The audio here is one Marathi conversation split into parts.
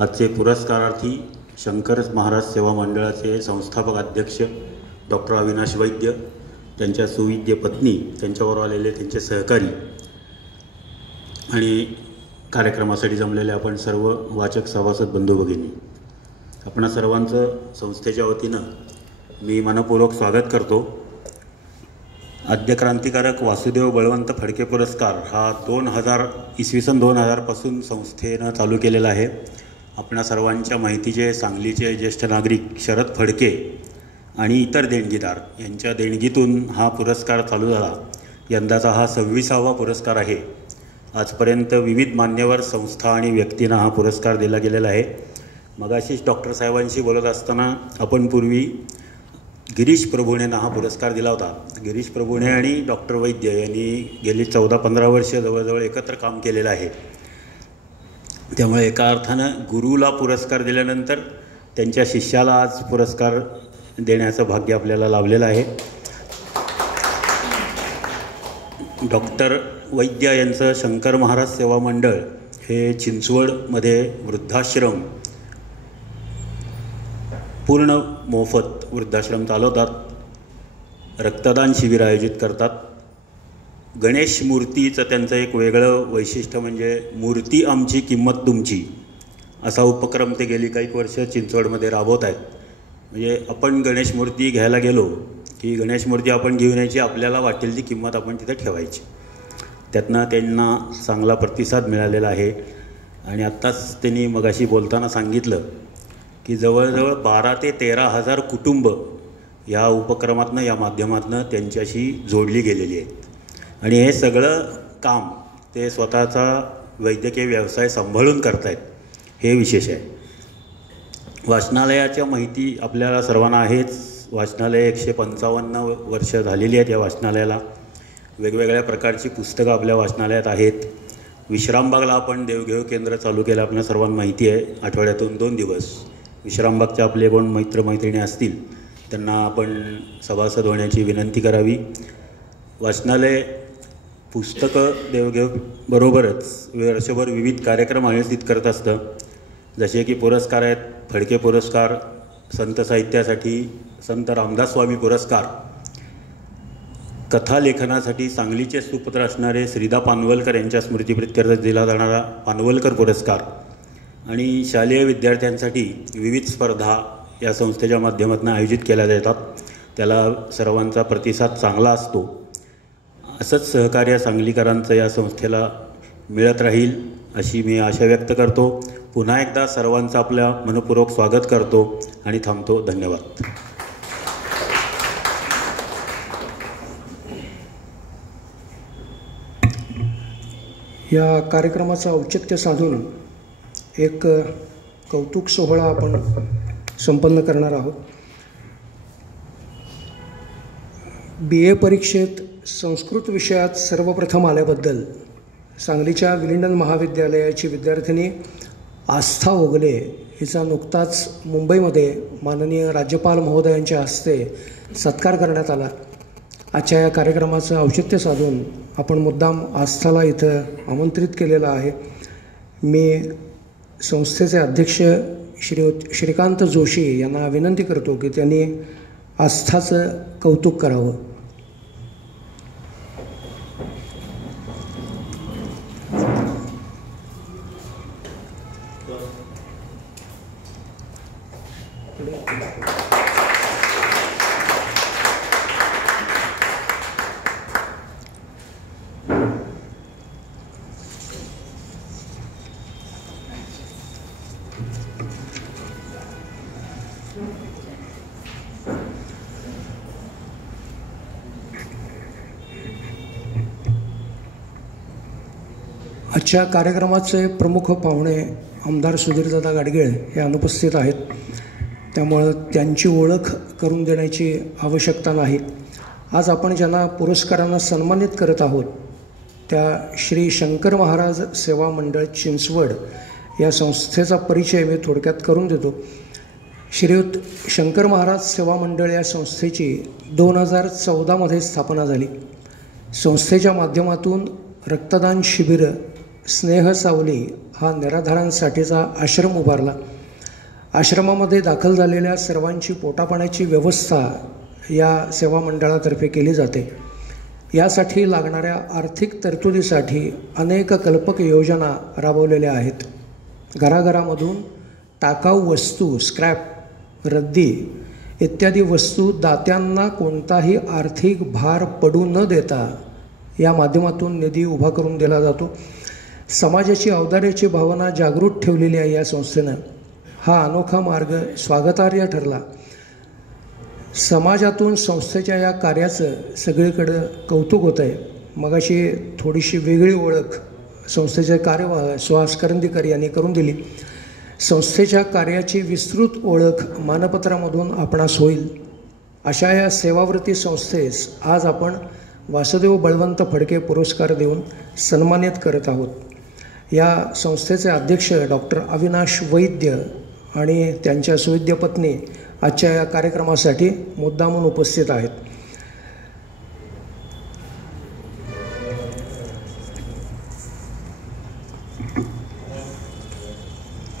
आजचे पुरस्कारार्थी शंकर महाराज सेवा मंडळाचे संस्थापक अध्यक्ष डॉक्टर अविनाश वैद्य, त्यांच्या सुविद्य पत्नी, त्यांच्याबरोबर आलेले त्यांचे सहकारी आणि कार्यक्रमासाठी जमलेले आपण सर्व वाचक सभासद बंधू भगिनी, आपणा सर्वांचं संस्थेच्या वतीनं मी मनपूर्वक स्वागत करतो। आद्य क्रांतिकारक वासुदेव बळवंत फडके पुरस्कार हा 2000 पासून संस्थेनं चालू केलेला आहे। आपणा सर्वांच्या माहितीचे सांगलीचे ज्येष्ठ नागरिक शरद फडके आणि इतर देणगीदार यांच्या देणगीतून हा पुरस्कार चालू झाला। यंदाचा हा 26वा पुरस्कार आहे। आजपर्यंत विविध मान्यवर संस्था आणि व्यक्तींना हा पुरस्कार दिला गेलेला आहे। मगाशीच डॉक्टर साहेबांशी बोलत असताना आपण पूर्वी गिरीश प्रभुणेंना हा पुरस्कार दिला होता। गिरीश प्रभुणे आणि डॉक्टर वैद्य यांनी गेली 14-15 वर्ष जवळजवळ एकत्र काम केलेलं आहे। त्यामुळे एका अर्थानं गुरुला पुरस्कार दिल्यानंतर त्यांच्या शिष्याला आज पुरस्कार देण्याचं भाग्य आपल्याला लाभलेलं आहे। डॉक्टर वैद्य यांचं शंकर महाराज सेवा मंडळ हे चिंचवडमध्ये वृद्धाश्रम, पूर्ण मोफत वृद्धाश्रम चालवतात, रक्तदान शिबिर आयोजित करतात। गणेश मूर्तीचं त्यांचं एक वेगळं वैशिष्ट्य म्हणजे मूर्ती आमची किंमत तुमची असा उपक्रम ते गेली काही वर्ष चिंचवडमध्ये राबवत आहेत। म्हणजे आपण गणेश मूर्ती घ्यायला गेलो की गणेश मूर्ती आपण घेऊन यायची, आपल्याला वाटेल ती किंमत आपण तिथे ठेवायची। त्यातनं त्यांना चांगला प्रतिसाद मिळालेला आहे। आणि आत्ताच त्यांनी मगाशी बोलताना सांगितलं की जवळजवळ 12 ते 13 हजार कुटुंब या उपक्रमातनं, या माध्यमातनं त्यांच्याशी जोडली गेलेली आहेत। आणि हे सगळं काम ते स्वतःचा वैद्यकीय व्यवसाय सांभाळून करतायत, हे विशेष आहे। वाचनालयाच्या माहिती आपल्याला सर्वांना आहेच। वाचनालय 155 वर्ष झालेली आहेत। या वाचनालयाला वेगवेगळ्या प्रकारची पुस्तकं आपल्या वाचनालयात आहेत। विश्रामबागला आपण देवघेव केंद्र चालू केलं, आपल्याला सर्वांना माहिती आहे। आठवड्यातून 2 दिवस विश्रामबागचे आपले कोण मित्रमैत्रिणी असतील त्यांना आपण सभासद होण्याची विनंती करावी। वाचनालय पुस्तकं देवघेव बरोबरच वर्षभर विविध कार्यक्रम आयोजित करत असतं, जसे की पुरस्कार आहेत फडके पुरस्कार, संत साहित्यासाठी संत रामदास स्वामी पुरस्कार, कथा लेखनासाठी सांगलीचे सुपुत्र असणारे श्रीदा पानवलकर यांच्या स्मृतिप्रित्यर्थ दिला जाणारा पानवलकर पुरस्कार, आणि शालेय विद्यार्थ्यांसाठी विविध स्पर्धा या संस्थेच्या माध्यमातून आयोजित केल्या जातात। त्याला सर्वांचा प्रतिसाद चांगला असतो। असंच सहकार्य सांगलीकरांचं या संस्थेला मिळत राहील अशी मी आशा व्यक्त करतो। पुन्हा एकदा सर्वांचं आपल्या मनपूर्वक स्वागत करतो आणि थांबतो। धन्यवाद। या कार्यक्रमाचं औचित्य साधून एक कौतुक सोहळा आपण संपन्न करणार आहोत। BA परीक्षेत संस्कृत विषयात सर्वप्रथम आल्याबद्दल सांगलीच्या विलिंडन महाविद्यालयाची विद्यार्थिनी आस्था ओगले हिचा नुकताच मुंबईमध्ये माननीय राज्यपाल महोदयांच्या हस्ते सत्कार करण्यात आला। आजच्या या कार्यक्रमाचं औचित्य साधून आपण मुद्दाम आस्थाला इथं आमंत्रित केलेलं आहे। मी संस्थेचे अध्यक्ष श्रीकांत जोशी यांना विनंती करतो की त्यांनी आस्थाचं कौतुक करावं। आजच्या कार्यक्रमाचे प्रमुख पाहुणे आमदार सुधीरदादा गाडगीळ हे अनुपस्थित आहेत, त्यामुळं त्यांची ओळख करून देण्याची आवश्यकता नाही। आज आपण ज्यांना पुरस्कारांना सन्मानित करत आहोत त्या श्री शंकर महाराज सेवा मंडळ चिंचवड या संस्थेचा परिचय मी थोडक्यात करून देतो। श्रीयुत शंकर महाराज सेवा मंडळ या संस्थेची 2014 स्थापना झाली। संस्थेच्या माध्यमातून रक्तदान शिबिरं, स्नेह सावली हा निराधारांसाठीचा आश्रम उभारला. आश्रमामध्ये दाखल झालेल्या सर्वांची पोटापाण्याची व्यवस्था या सेवा मंडळातर्फे केली जाते. यासाठी लागणाऱ्या आर्थिक तरतुदीसाठी अनेक कल्पक योजना राबवलेल्या आहेत. घराघरामधून टाकाऊ वस्तू, स्क्रॅप, रद्दी इत्यादी वस्तू दात्यांना कोणताही आर्थिक भार पडू न देता या माध्यमातून निधी उभा करून दिला जातो. समाजाची औदार्याची भावना जागृत ठेवलेली आहे या संस्थेनं. हा अनोखा मार्ग स्वागतार्ह ठरला. समाजातून संस्थेच्या या कार्याचं सगळीकडं कौतुक होत आहे. मगाशी थोडीशी वेगळी ओळख संस्थेचे कार्यवाह सुहास करंदीकर यांनी करून दिली. संस्थेच्या कार्याची विस्तृत ओळख मानपत्रामधून आपणास होईल. अशा या सेवाव्रती संस्थेस आज आपण वासुदेव बळवंत फडके पुरस्कार देऊन सन्मानित करत आहोत. या संस्थेचे अध्यक्ष डॉक्टर अविनाश वैद्य आणि त्यांच्या सुविद्य पत्नी आजच्या या कार्यक्रमासाठी मुद्दामून उपस्थित आहेत.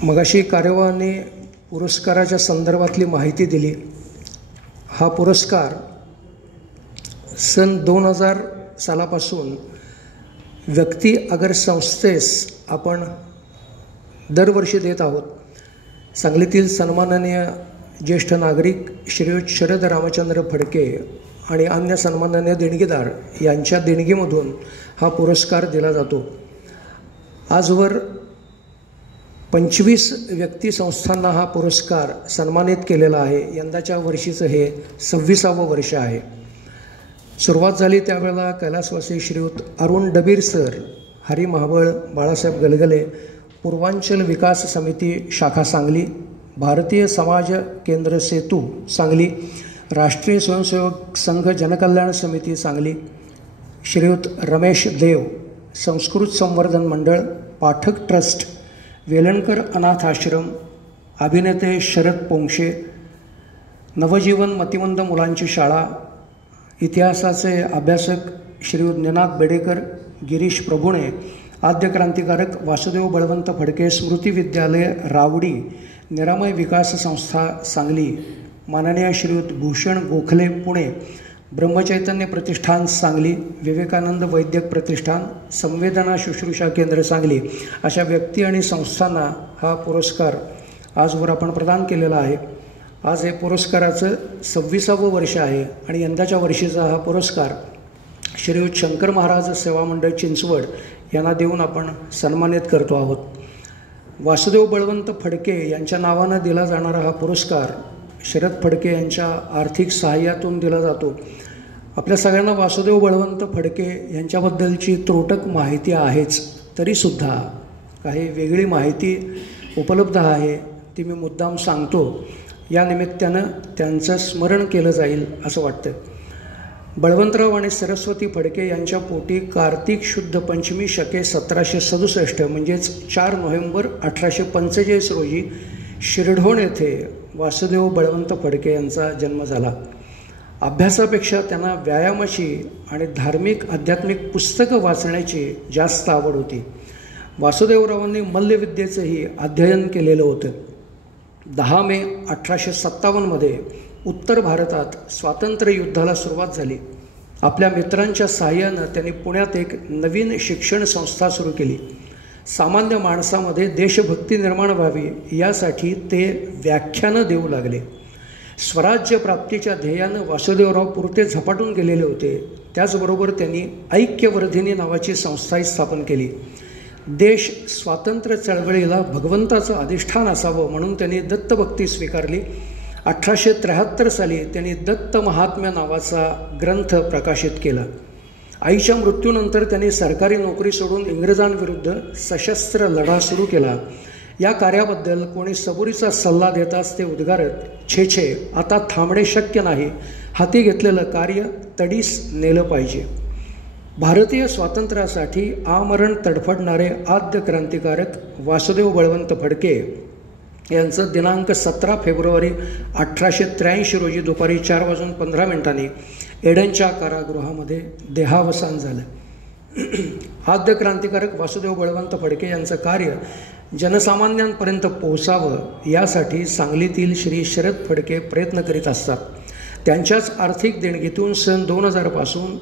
मगाशी कार्यवाहाने पुरस्काराच्या संदर्भातली माहिती दिली. हा पुरस्कार सन 2000 सालापासून व्यक्ती अगर संस्थेस आपण दरवर्षी देत आहोत. सांगलीतील सन्माननीय ज्येष्ठ नागरिक श्रीयुत शरद रामचंद्र फडके आणि अन्य सन्माननीय देणगीदार यांच्या देणगीमधून हा पुरस्कार दिला जातो. आजवर 25 व्यक्ती संस्थांना हा पुरस्कार सन्मानित केलेला आहे. यंदाच्या वर्षीचं हे 26वे वर्ष आहे. सुरुवात झाली त्यावेळेला कैलासवासी श्रीयुत अरुण डबीर सर, हरी महाबळ, बाळासाहेब गलगले, पूर्वांचल विकास समिती शाखा सांगली, भारतीय समाज केंद्र सेतू सांगली, राष्ट्रीय स्वयंसेवक संघ जनकल्याण समिती सांगली, श्रीयुत रमेश देव, संस्कृत संवर्धन मंडळ, पाठक ट्रस्ट, वेलणकर अनाथ आश्रम, अभिनेते शरद पोंक्षे, नवजीवन मतिमंद मुलांची शाळा, इतिहासाचे अभ्यासक श्रीयुत निनाद बेडेकर, गिरीश प्रभुणे, आद्य क्रांतिकारक वासुदेव बळवंत फडके स्मृती विद्यालय रावडी, निरामय विकास संस्था सांगली, माननीय श्रीयुत भूषण गोखले पुणे, ब्रह्मचैतन्य प्रतिष्ठान सांगली, विवेकानंद वैद्यक प्रतिष्ठान, संवेदना शुश्रूषा केंद्र सांगली, अशा व्यक्ती आणि संस्थांना हा पुरस्कार आजवर आपण प्रदान केलेला आहे. आज हे पुरस्काराचं 26वे वर्ष आहे आणि यंदाच्या वर्षीचा हा पुरस्कार श्रीयुत शंकर महाराज सेवा मंडळ चिंचवड यांना देऊन आपण सन्मानित करतो आहोत. वासुदेव बळवंत फडके यांच्या नावानं दिला जाणारा हा पुरस्कार शरद फडके यांच्या आर्थिक सहाय्यातून दिला जातो. आपल्या सगळ्यांना वासुदेव बळवंत फडके यांच्याबद्दलची त्रोटक माहिती आहेच, तरीसुद्धा काही वेगळी माहिती उपलब्ध आहे ती मी मुद्दाम सांगतो. या निमित्तानं त्यांचं स्मरण केलं जाईल असं वाटतं. बळवंतराव आणि सरस्वती फडके यांच्या पोटी कार्तिक शुद्ध पंचमी शके 1767 म्हणजेच 4 नोव्हेंबर 1845 रोजी शिरढोण येथे वासुदेव बळवंत फडके यांचा जन्म झाला. अभ्यासापेक्षा त्यांना व्यायामाची आणि धार्मिक आध्यात्मिक पुस्तकं वाचण्याची जास्त आवड होती. वासुदेवरावांनी मल्लविद्येचंही अध्ययन केलेलं होतं. 10 मे 1857 उत्तर भारतात स्वातंत्र्य युद्धाला सुरुवात झाली. आपल्या मित्रांच्या सहाय्यानं त्यांनी पुण्यात एक नवीन शिक्षण संस्था सुरू केली. सामान्य माणसामध्ये देशभक्ती निर्माण व्हावी यासाठी ते व्याख्यानं देऊ लागले. स्वराज्य प्राप्तीच्या ध्येयानं वासुदेवराव पुरते झपाटून गेलेले होते. त्याचबरोबर त्यांनी ऐक्यवर्धिनी नावाची संस्थाही स्थापन केली. देश स्वातंत्र्य चळवळीला भगवंताचं अधिष्ठान असावं म्हणून त्यांनी दत्तभक्ती स्वीकारली. 1873 साली त्यांनी दत्त महात्म्य नावाचा ग्रंथ प्रकाशित केला. आईच्या मृत्यूनंतर त्यांनी सरकारी नोकरी सोडून इंग्रजांविरुद्ध सशस्त्र लढा सुरू केला. या कार्याबद्दल कोणी सबुरीचा सल्ला देताच ते उद्गारत, छे छे आता थांबणे शक्य नाही, हाती घेतलेलं कार्य तडीस नेलं पाहिजे. भारतीय स्वातंत्र्यासाठी आमरण तडफडणारे आद्य क्रांतिकारक वासुदेव बळवंत फडके यांचं दिनांक 17 फेब्रुवारी 1883 रोजी दुपारी 4:15 एडनच्या कारागृहामध्ये देहावसान झालं. आद्य क्रांतिकारक वासुदेव बळवंत फडके यांचं कार्य जनसामान्यांपर्यंत पोहोचावं यासाठी सांगलीतील श्री शरद फडके प्रयत्न करीत असतात. त्यांच्याच आर्थिक देणगीतून सन 2000 पासून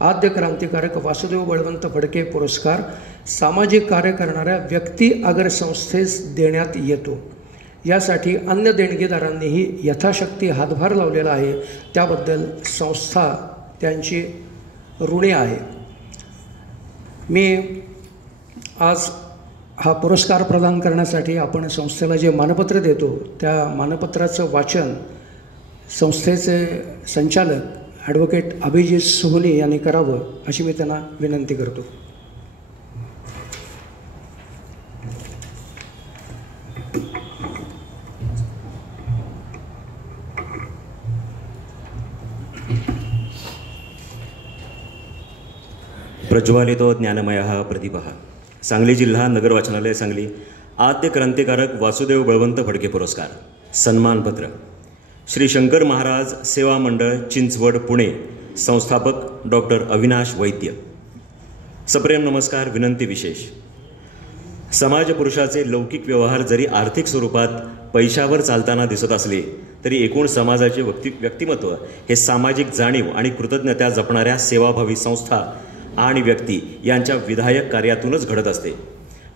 आद्य क्रांतिकारक वासुदेव बळवंत फडके पुरस्कार सामाजिक कार्य करणाऱ्या व्यक्ती अगर संस्थेस देण्यात येतो. यासाठी अन्य देणगीदारांनीही यथाशक्ती हातभार लावलेला आहे. त्याबद्दल संस्था त्यांची ऋणी आहे. मी आज हा पुरस्कार प्रदान करण्यासाठी आपण संस्थेला जे मानपत्र देतो त्या मानपत्राचं वाचन संस्थेचे संचालक ॲडव्होकेट अभिजित सोहनी यांनी करावं अशी मी त्यांना विनंती करतो. प्रज्वालितो ज्ञानमयः प्रदीपः. सांगली जिल्हा नगर वाचनालय सांगली आद्य क्रांतिकारक वासुदेव बळवंत फडके पुरस्कार सन्मानपत्र श्री शंकर महाराज सेवा मंडळ चिंचवड पुणे संस्थापक डॉक्टर अविनाश वैद्य. सप्रेम नमस्कार. विनंती विशेष. समाजपुरुषाचे लौकिक व्यवहार जरी आर्थिक स्वरूपात पैशावर चालताना दिसत असले तरी एकूण समाजाचे व्यक्तिमत्व हे सामाजिक जाणीव आणि कृतज्ञता जपणाऱ्या सेवाभावी संस्था आणि व्यक्ती यांच्या विधायक कार्यातूनच घडत असते.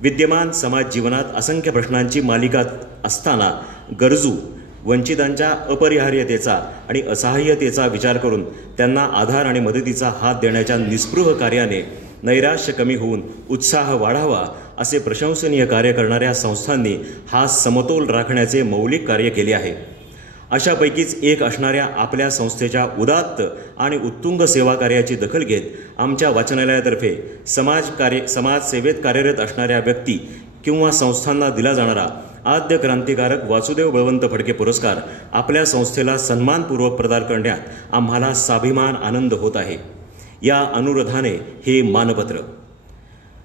विद्यमान समाज जीवनात असंख्य प्रश्नांची मालिका असताना गरजू वंचितांच्या अपरिहार्यतेचा आणि असहाय्यतेचा विचार करून त्यांना आधार आणि मदतीचा हात देण्याच्या निस्पृह कार्याने नैराश्य कमी होऊन उत्साह वाढावा असे प्रशंसनीय कार्य करणाऱ्या संस्थांनी हा समतोल राखण्याचे मौलिक कार्य केले आहे. अशापैकीच एक असणाऱ्या आपल्या संस्थेच्या उदात्त आणि उत्तुंग सेवा कार्याची दखल घेत आमच्या वाचनालयातर्फे समाजसेवेत कार्यरत असणाऱ्या व्यक्ती किंवा संस्थांना दिला जाणारा आद्य क्रांतिकारक वासुदेव बळवंत फडके पुरस्कार आपल्या संस्थेला सन्मानपूर्वक प्रदान करण्यात आम्हाला स्वाभिमान आनंद होत आहे. या अनुरोधाने हे मानपत्र.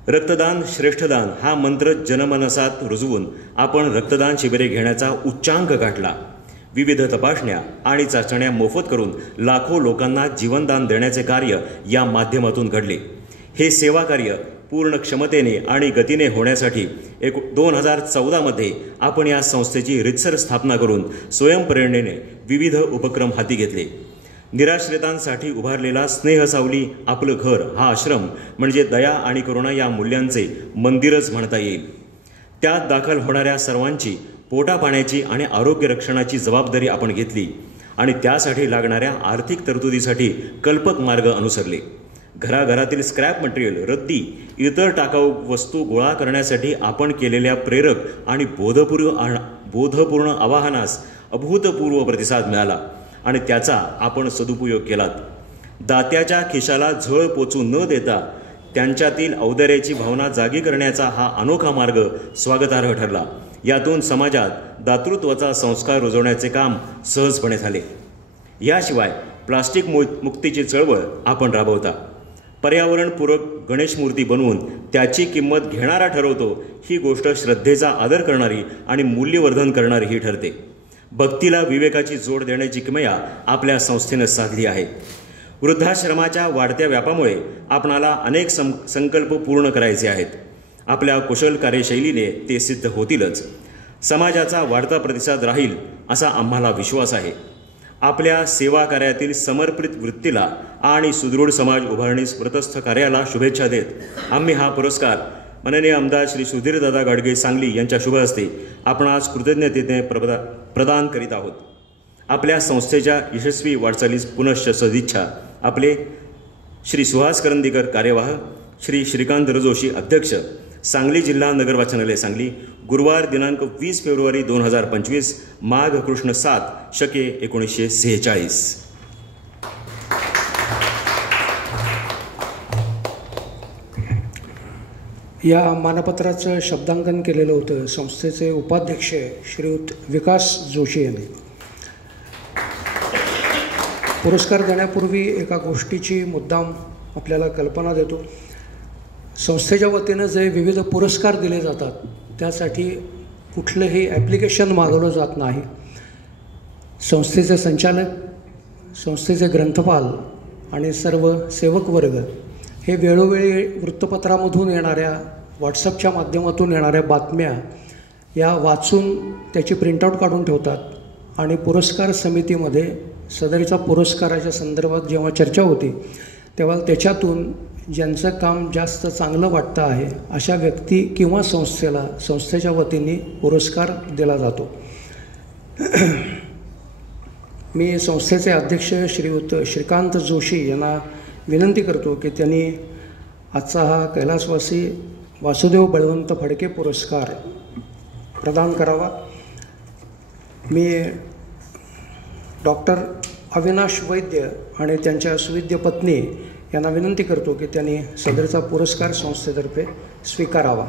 रक्तदान श्रेष्ठदान हा मंत्र जनमनसात रुजवून आपण रक्तदान शिबिरे घेण्याचा उच्चांक गाठला. विविध तपासण्या आणि चाचण्या मोफत करून लाखो लोकांना जीवनदान देण्याचे कार्य या माध्यमातून घडले. हे सेवा कार्य पूर्ण क्षमतेने आणि गतीने होण्यासाठी 2014 आपण या संस्थेची रितसर स्थापना करून स्वयंप्रेरणेने विविध उपक्रम हाती घेतले. निराश्रितांसाठी उभारलेला स्नेहसावली आपलं घर हा आश्रम म्हणजे दया आणि करुणा या मूल्यांचे मंदिरच म्हणता येईल. त्यात दाखल होणाऱ्या सर्वांची पोटापाण्याची आणि आरोग्य रक्षणाची जबाबदारी आपण घेतली आणि त्यासाठी लागणाऱ्या आर्थिक तरतुदीसाठी कल्पक मार्ग अनुसरले. घराघरातील स्क्रॅप मटेरियल, रद्दी, इतर टाकाऊ वस्तू गोळा करण्यासाठी आपण केलेल्या प्रेरक आणि बोधपूर्ण आवाहनास अभूतपूर्व प्रतिसाद मिळाला आणि त्याचा आपण सदुपयोग केलात. दात्याच्या खिशाला झळ पोचू न देता त्यांच्यातील औदार्याची भावना जागी करण्याचा हा अनोखा मार्ग स्वागतार्ह ठरला. यातून समाजात दातृत्वाचा संस्कार रुजवण्याचे काम सहजपणे झाले. याशिवाय प्लास्टिक मुक्तीची चळवळ आपण राबवता. पर्यावरणपूरक गणेश मूर्ती बनवून त्याची किंमत घेणारा ठरवतो ही गोष्ट श्रद्धेचा आदर करणारी आणि मूल्यवर्धन करणारी ही ठरते. भक्तीला विवेकाची जोड देण्याची किमया आपल्या संस्थेनं साधली आहे. वृद्धाश्रमाच्या वाढत्या व्यापामुळे आपणाला अनेक संकल्प पूर्ण करायचे आहेत. आपल्या कुशल कार्यशैलीने ते सिद्ध होतीलच. समाजाचा वाढता प्रतिसाद राहील असा आम्हाला विश्वास आहे. आपल्या सेवा कार्यातील समर्पित वृत्तीला आणि सुदृढ समाज उभारणीस व्रतस्थ कार्याला शुभेच्छा देत आम्ही हा पुरस्कार माननीय आमदार श्री सुधीरदादा गाडगे सांगली यांच्या शुभ हस्ते आपणास कृतज्ञतेने प्रदान करीत आहोत. आपल्या संस्थेच्या यशस्वी वाटचालीस पुनश्च सदिच्छा. आपले श्री सुहास करंदीकर कार्यवाह, श्री श्रीकांत जोशी अध्यक्ष, सांगली जिल्हा नगर वाचनालय सांगली. गुरुवार दिनांक 20 फेब्रुवारी 2025 माघ कृष्ण 7 शके 1946. या मानपत्राचं शब्दांकन केलेलं होतं संस्थेचे उपाध्यक्ष श्रीयुत विकास जोशी यांनी. पुरस्कार देण्यापूर्वी एका गोष्टीची मुद्दाम आपल्याला कल्पना देतो. संस्थेच्या वतीनं जे विविध पुरस्कार दिले जातात त्यासाठी कुठलंही ॲप्लिकेशन मागवलं जात नाही. संस्थेचे संचालक, संस्थेचे ग्रंथपाल आणि सर्व सेवक वर्ग हे वेळोवेळी वृत्तपत्रामधून येणाऱ्या, व्हॉट्सअपच्या माध्यमातून येणाऱ्या बातम्या या वाचून त्याची प्रिंटआउट काढून ठेवतात आणि पुरस्कार समितीमध्ये सदरच्या पुरस्काराच्या संदर्भात जेव्हा चर्चा होती तेव्हा त्याच्यातून ज्यांचं काम जास्त चांगलं वाटतं आहे अशा व्यक्ती किंवा संस्थेला संस्थेच्या वतीने पुरस्कार दिला जातो. मी संस्थेचे अध्यक्ष श्रीयुत श्रीकांत जोशी यांना विनंती करतो की त्यांनी आजचा हा कैलासवासी वासुदेव बळवंत फडके पुरस्कार प्रदान करावा. मी डॉक्टर अविनाश वैद्य आणि त्यांच्या सुविद्य पत्नी यांना विनंती करतो की त्यांनी सदरचा पुरस्कार संस्थेतर्फे स्वीकारावा.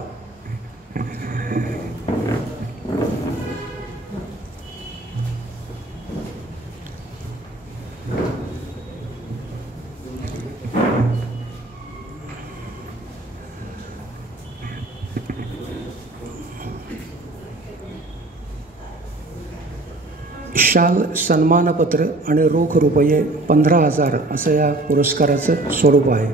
शाल, सन्मानपत्र आणि रोख रुपये 15,000 असं या पुरस्काराचं स्वरूप आहे.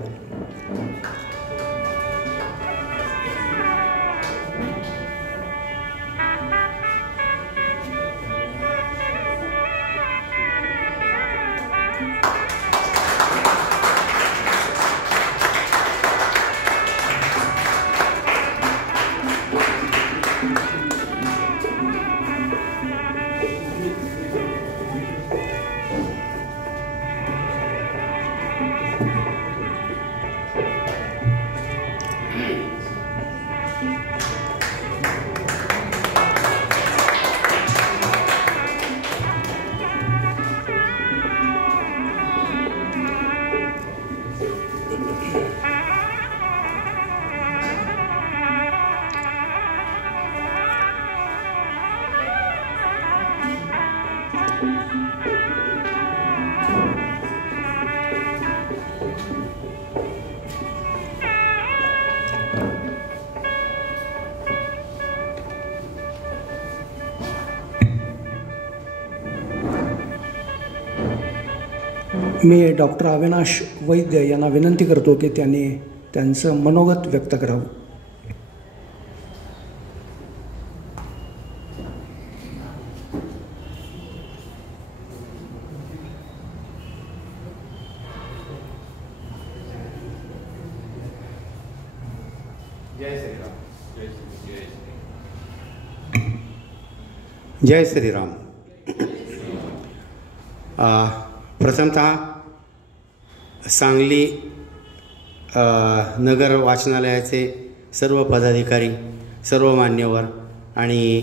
मी डॉक्टर अविनाश वैद्य यांना विनंती करतो की त्यांनी त्यांचं मनोगत व्यक्त करावं. जय श्रीराम. प्रथमतः सांगली नगर वाचनालयाचे सर्व पदाधिकारी, सर्व मान्यवर आणि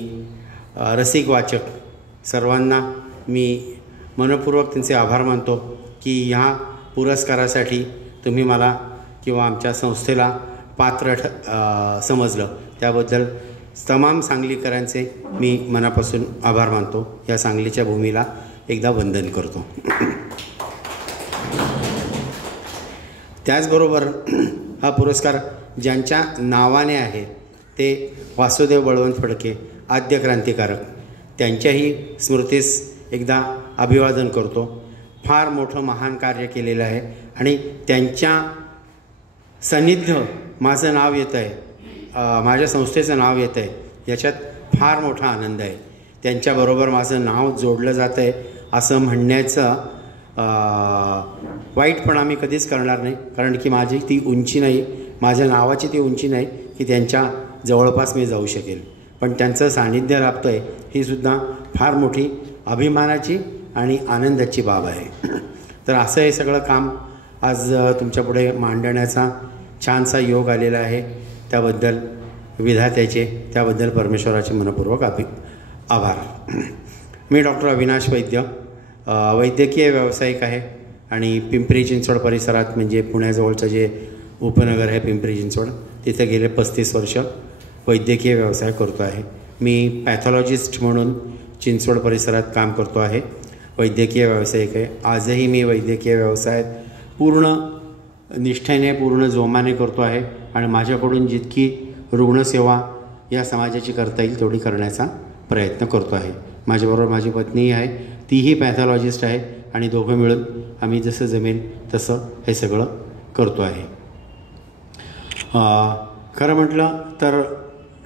रसिक वाचक सर्वांना मी मनपूर्वक त्यांचे आभार मानतो की ह्या पुरस्कारासाठी तुम्ही मला किंवा आमच्या संस्थेला पात्र समजलं. त्याबद्दल तमाम सांगलीकरांचे मी मनापासून आभार मानतो. या सांगलीच्या भूमीला एकदा वंदन करतो. त्याचबरोबर हा पुरस्कार ज्यांच्या नावाने आहे ते वासुदेव बळवंत फडके आद्य क्रांतिकारक, त्यांच्याही स्मृतीस एकदा अभिवादन करतो. फार मोठं महान कार्य केलेलं आहे आणि त्यांच्या सान्निध्य माझं नाव येतं आहे, माझ्या संस्थेचं नाव येतं आहे, याच्यात फार मोठा आनंद आहे. त्यांच्याबरोबर माझं नाव जोडलं जातं आहे असं म्हणण्याचं वाईटपणा मी कधीच करणार नाही, कारण की माझी ती उंची नाही, माझ्या नावाची ती उंची नाही की त्यांच्या जवळपास मी जाऊ शकेल. पण त्यांचं सान्निध्य लाभतं आहे ही सुद्धा फार मोठी अभिमानाची आणि आनंदाची बाब आहे. तर असं हे सगळं काम आज तुमच्यापुढे मांडण्याचा छानसा योग आलेला आहे. त्याबद्दल विधात्याचे, त्याबद्दल परमेश्वराचे मनपूर्वक आभार. मी डॉक्टर अविनाश वैद्य, वैद्यकीय व्यावसायिक आहे आणि पिंपरी चिंचवड परिसरात म्हणजे पुण्याजवळचं जे उपनगर आहे पिंपरी चिंचवड, तिथे गेले 35 वर्ष वैद्यकीय व्यवसाय करतो आहे. मी पॅथॉलॉजिस्ट म्हणून चिंचवड परिसरात काम करतो आहे. वैद्यकीय व्यावसायिक आहे. आजही मी वैद्यकीय व्यवसायात पूर्ण निष्ठेने, पूर्ण जोमाने करतो आहे आणि माझ्याकडून जितकी रुग्णसेवा या समाजाची करता येईल तेवढी करण्याचा प्रयत्न करतो आहे. माझ्याबरोबर माझी पत्नीही आहे, तीही पॅथॉलॉजिस्ट आहे आणि दोघं मिळून आम्ही जसं जमेल तसं हे सगळं करतो आहे. खरं म्हटलं तर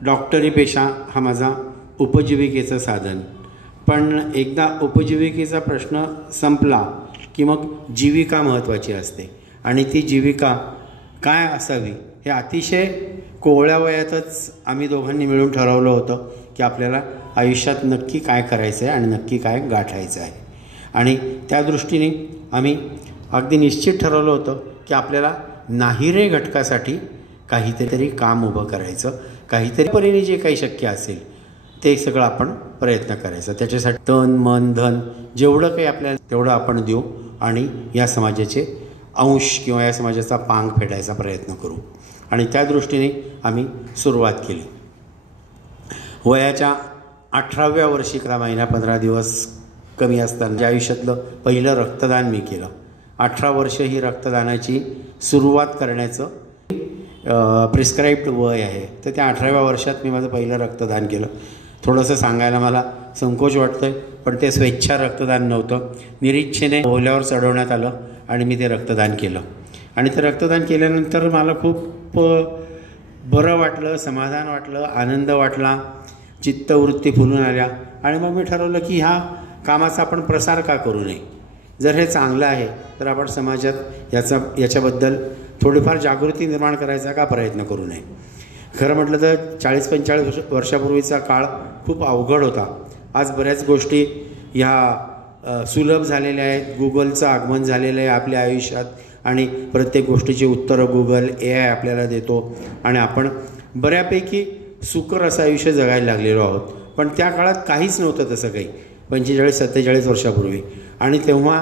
डॉक्टरी पेशा हा माझा उपजीविकेचं साधन, पण एकदा उपजीविकेचा प्रश्न संपला की मग जीविका महत्त्वाची असते आणि ती जीविका काय असावी हे अतिशय कोवळ्या वयातच आम्ही दोघांनी मिळून ठरवलं होतं की आपल्याला आयुष्यात नक्की काय करायचं आहे आणि नक्की काय गाठायचं आहे. आणि त्या दृष्टीने आम्ही अगदी निश्चित ठरवलं होतं की आपल्याला नाहिरे घटकासाठी काहीतरी काम उभं करायचं, काहीतरी परीने जे काही शक्य असेल ते सगळं आपण प्रयत्न करायचा. त्याच्यासाठी तन मन धन जेवढं काही आपल्याला तेवढं आपण देऊ आणि या समाजाचे अंश किंवा या समाजाचा पांग फेडायचा प्रयत्न करू. आणि त्या दृष्टीने आम्ही सुरुवात केली. वयाच्या 18व्या वर्षी महिना 15 दिवस कमी असताना ज्या आयुष्यातलं पहिलं रक्तदान मी केलं. 18 वर्ष ही रक्तदानाची सुरुवात करण्याचं प्रिस्क्राईब्ड वय आहे, तर त्या 18व्या वर्षात मी माझं पहिलं रक्तदान केलं. थोडंसं सांगायला मला संकोच वाटतो आहे, पण ते स्वेच्छा रक्तदान नव्हतं, निरीच्छेने ओल्यावर चढवण्यात आलं आणि मी ते रक्तदान केलं. आणि ते रक्तदान केल्यानंतर मला खूप बरं वाटलं, समाधान वाटलं, आनंद वाटला, चित्तवृत्ती फुलून आल्या. आणि मग मी ठरवलं की ह्या कामाचा आपण प्रसार का करू नये. जर हे चांगलं आहे तर आपण समाजात याच्याबद्दल थोडीफार जागृती निर्माण करायचा का प्रयत्न करू नये. खरं म्हटलं तर 40-45 वर्षापूर्वीचा काळ खूप अवघड होता. आज बऱ्याच गोष्टी ह्या सुलभ झालेल्या आहेत. गुगलचं आगमन झालेलं आहे आपल्या आयुष्यात आणि प्रत्येक गोष्टीची उत्तरं गुगल AI आपल्याला देतो आणि आपण बऱ्यापैकी सुकर असं आयुष्य जगायला लागलेलो आहोत. पण त्या काळात काहीच नव्हतं तसं काही 45-47 वर्षापूर्वी. आणि तेव्हा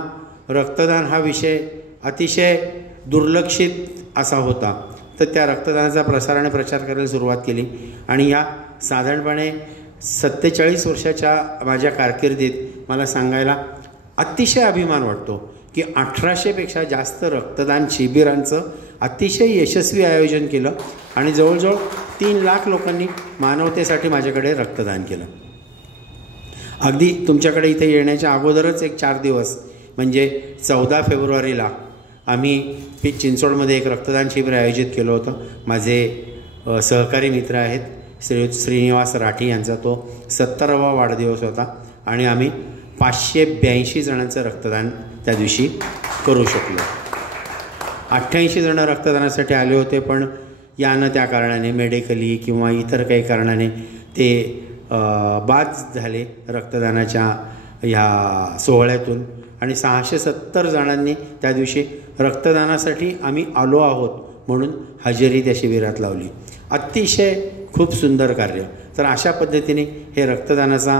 रक्तदान हा विषय अतिशय दुर्लक्षित असा होता. तर त्या रक्तदानाचा प्रसार आणि प्रचार करायला सुरुवात केली. आणि या साधारणपणे 47 वर्षाच्या माझ्या कारकिर्दीत मला सांगायला अतिशय अभिमान वाटतो की 1800पेक्षा जास्त रक्तदान शिबिरांचं अतिशय यशस्वी आयोजन केलं आणि जवळजवळ 3 लाख लोकांनी मानवतेसाठी माझ्याकडे रक्तदान केलं. अगदी तुमच्याकडे इथे येण्याच्या अगोदरच एक 4 दिवस म्हणजे 14 फेब्रुवारीला आम्ही चिंचवडमध्ये एक रक्तदान शिबिर आयोजित केलं होतं. माझे सहकारी मित्र आहेत श्रीनिवास राठी यांचा तो 70वा वाढदिवस होता आणि आम्ही 582 जणांचं रक्तदान त्या दिवशी करू शकलो. 88 जण रक्तदानासाठी आले होते, पण यानं त्या कारणाने मेडिकली किंवा इतर काही कारणाने ते बाद झाले रक्तदानाच्या ह्या सोहळ्यातून. आणि 670 जणांनी त्या दिवशी रक्तदानासाठी आम्ही आलो आहोत म्हणून हजेरी त्या शिबिरात लावली. अतिशय खूप सुंदर कार्य. तर अशा पद्धतीने हे रक्तदानाचा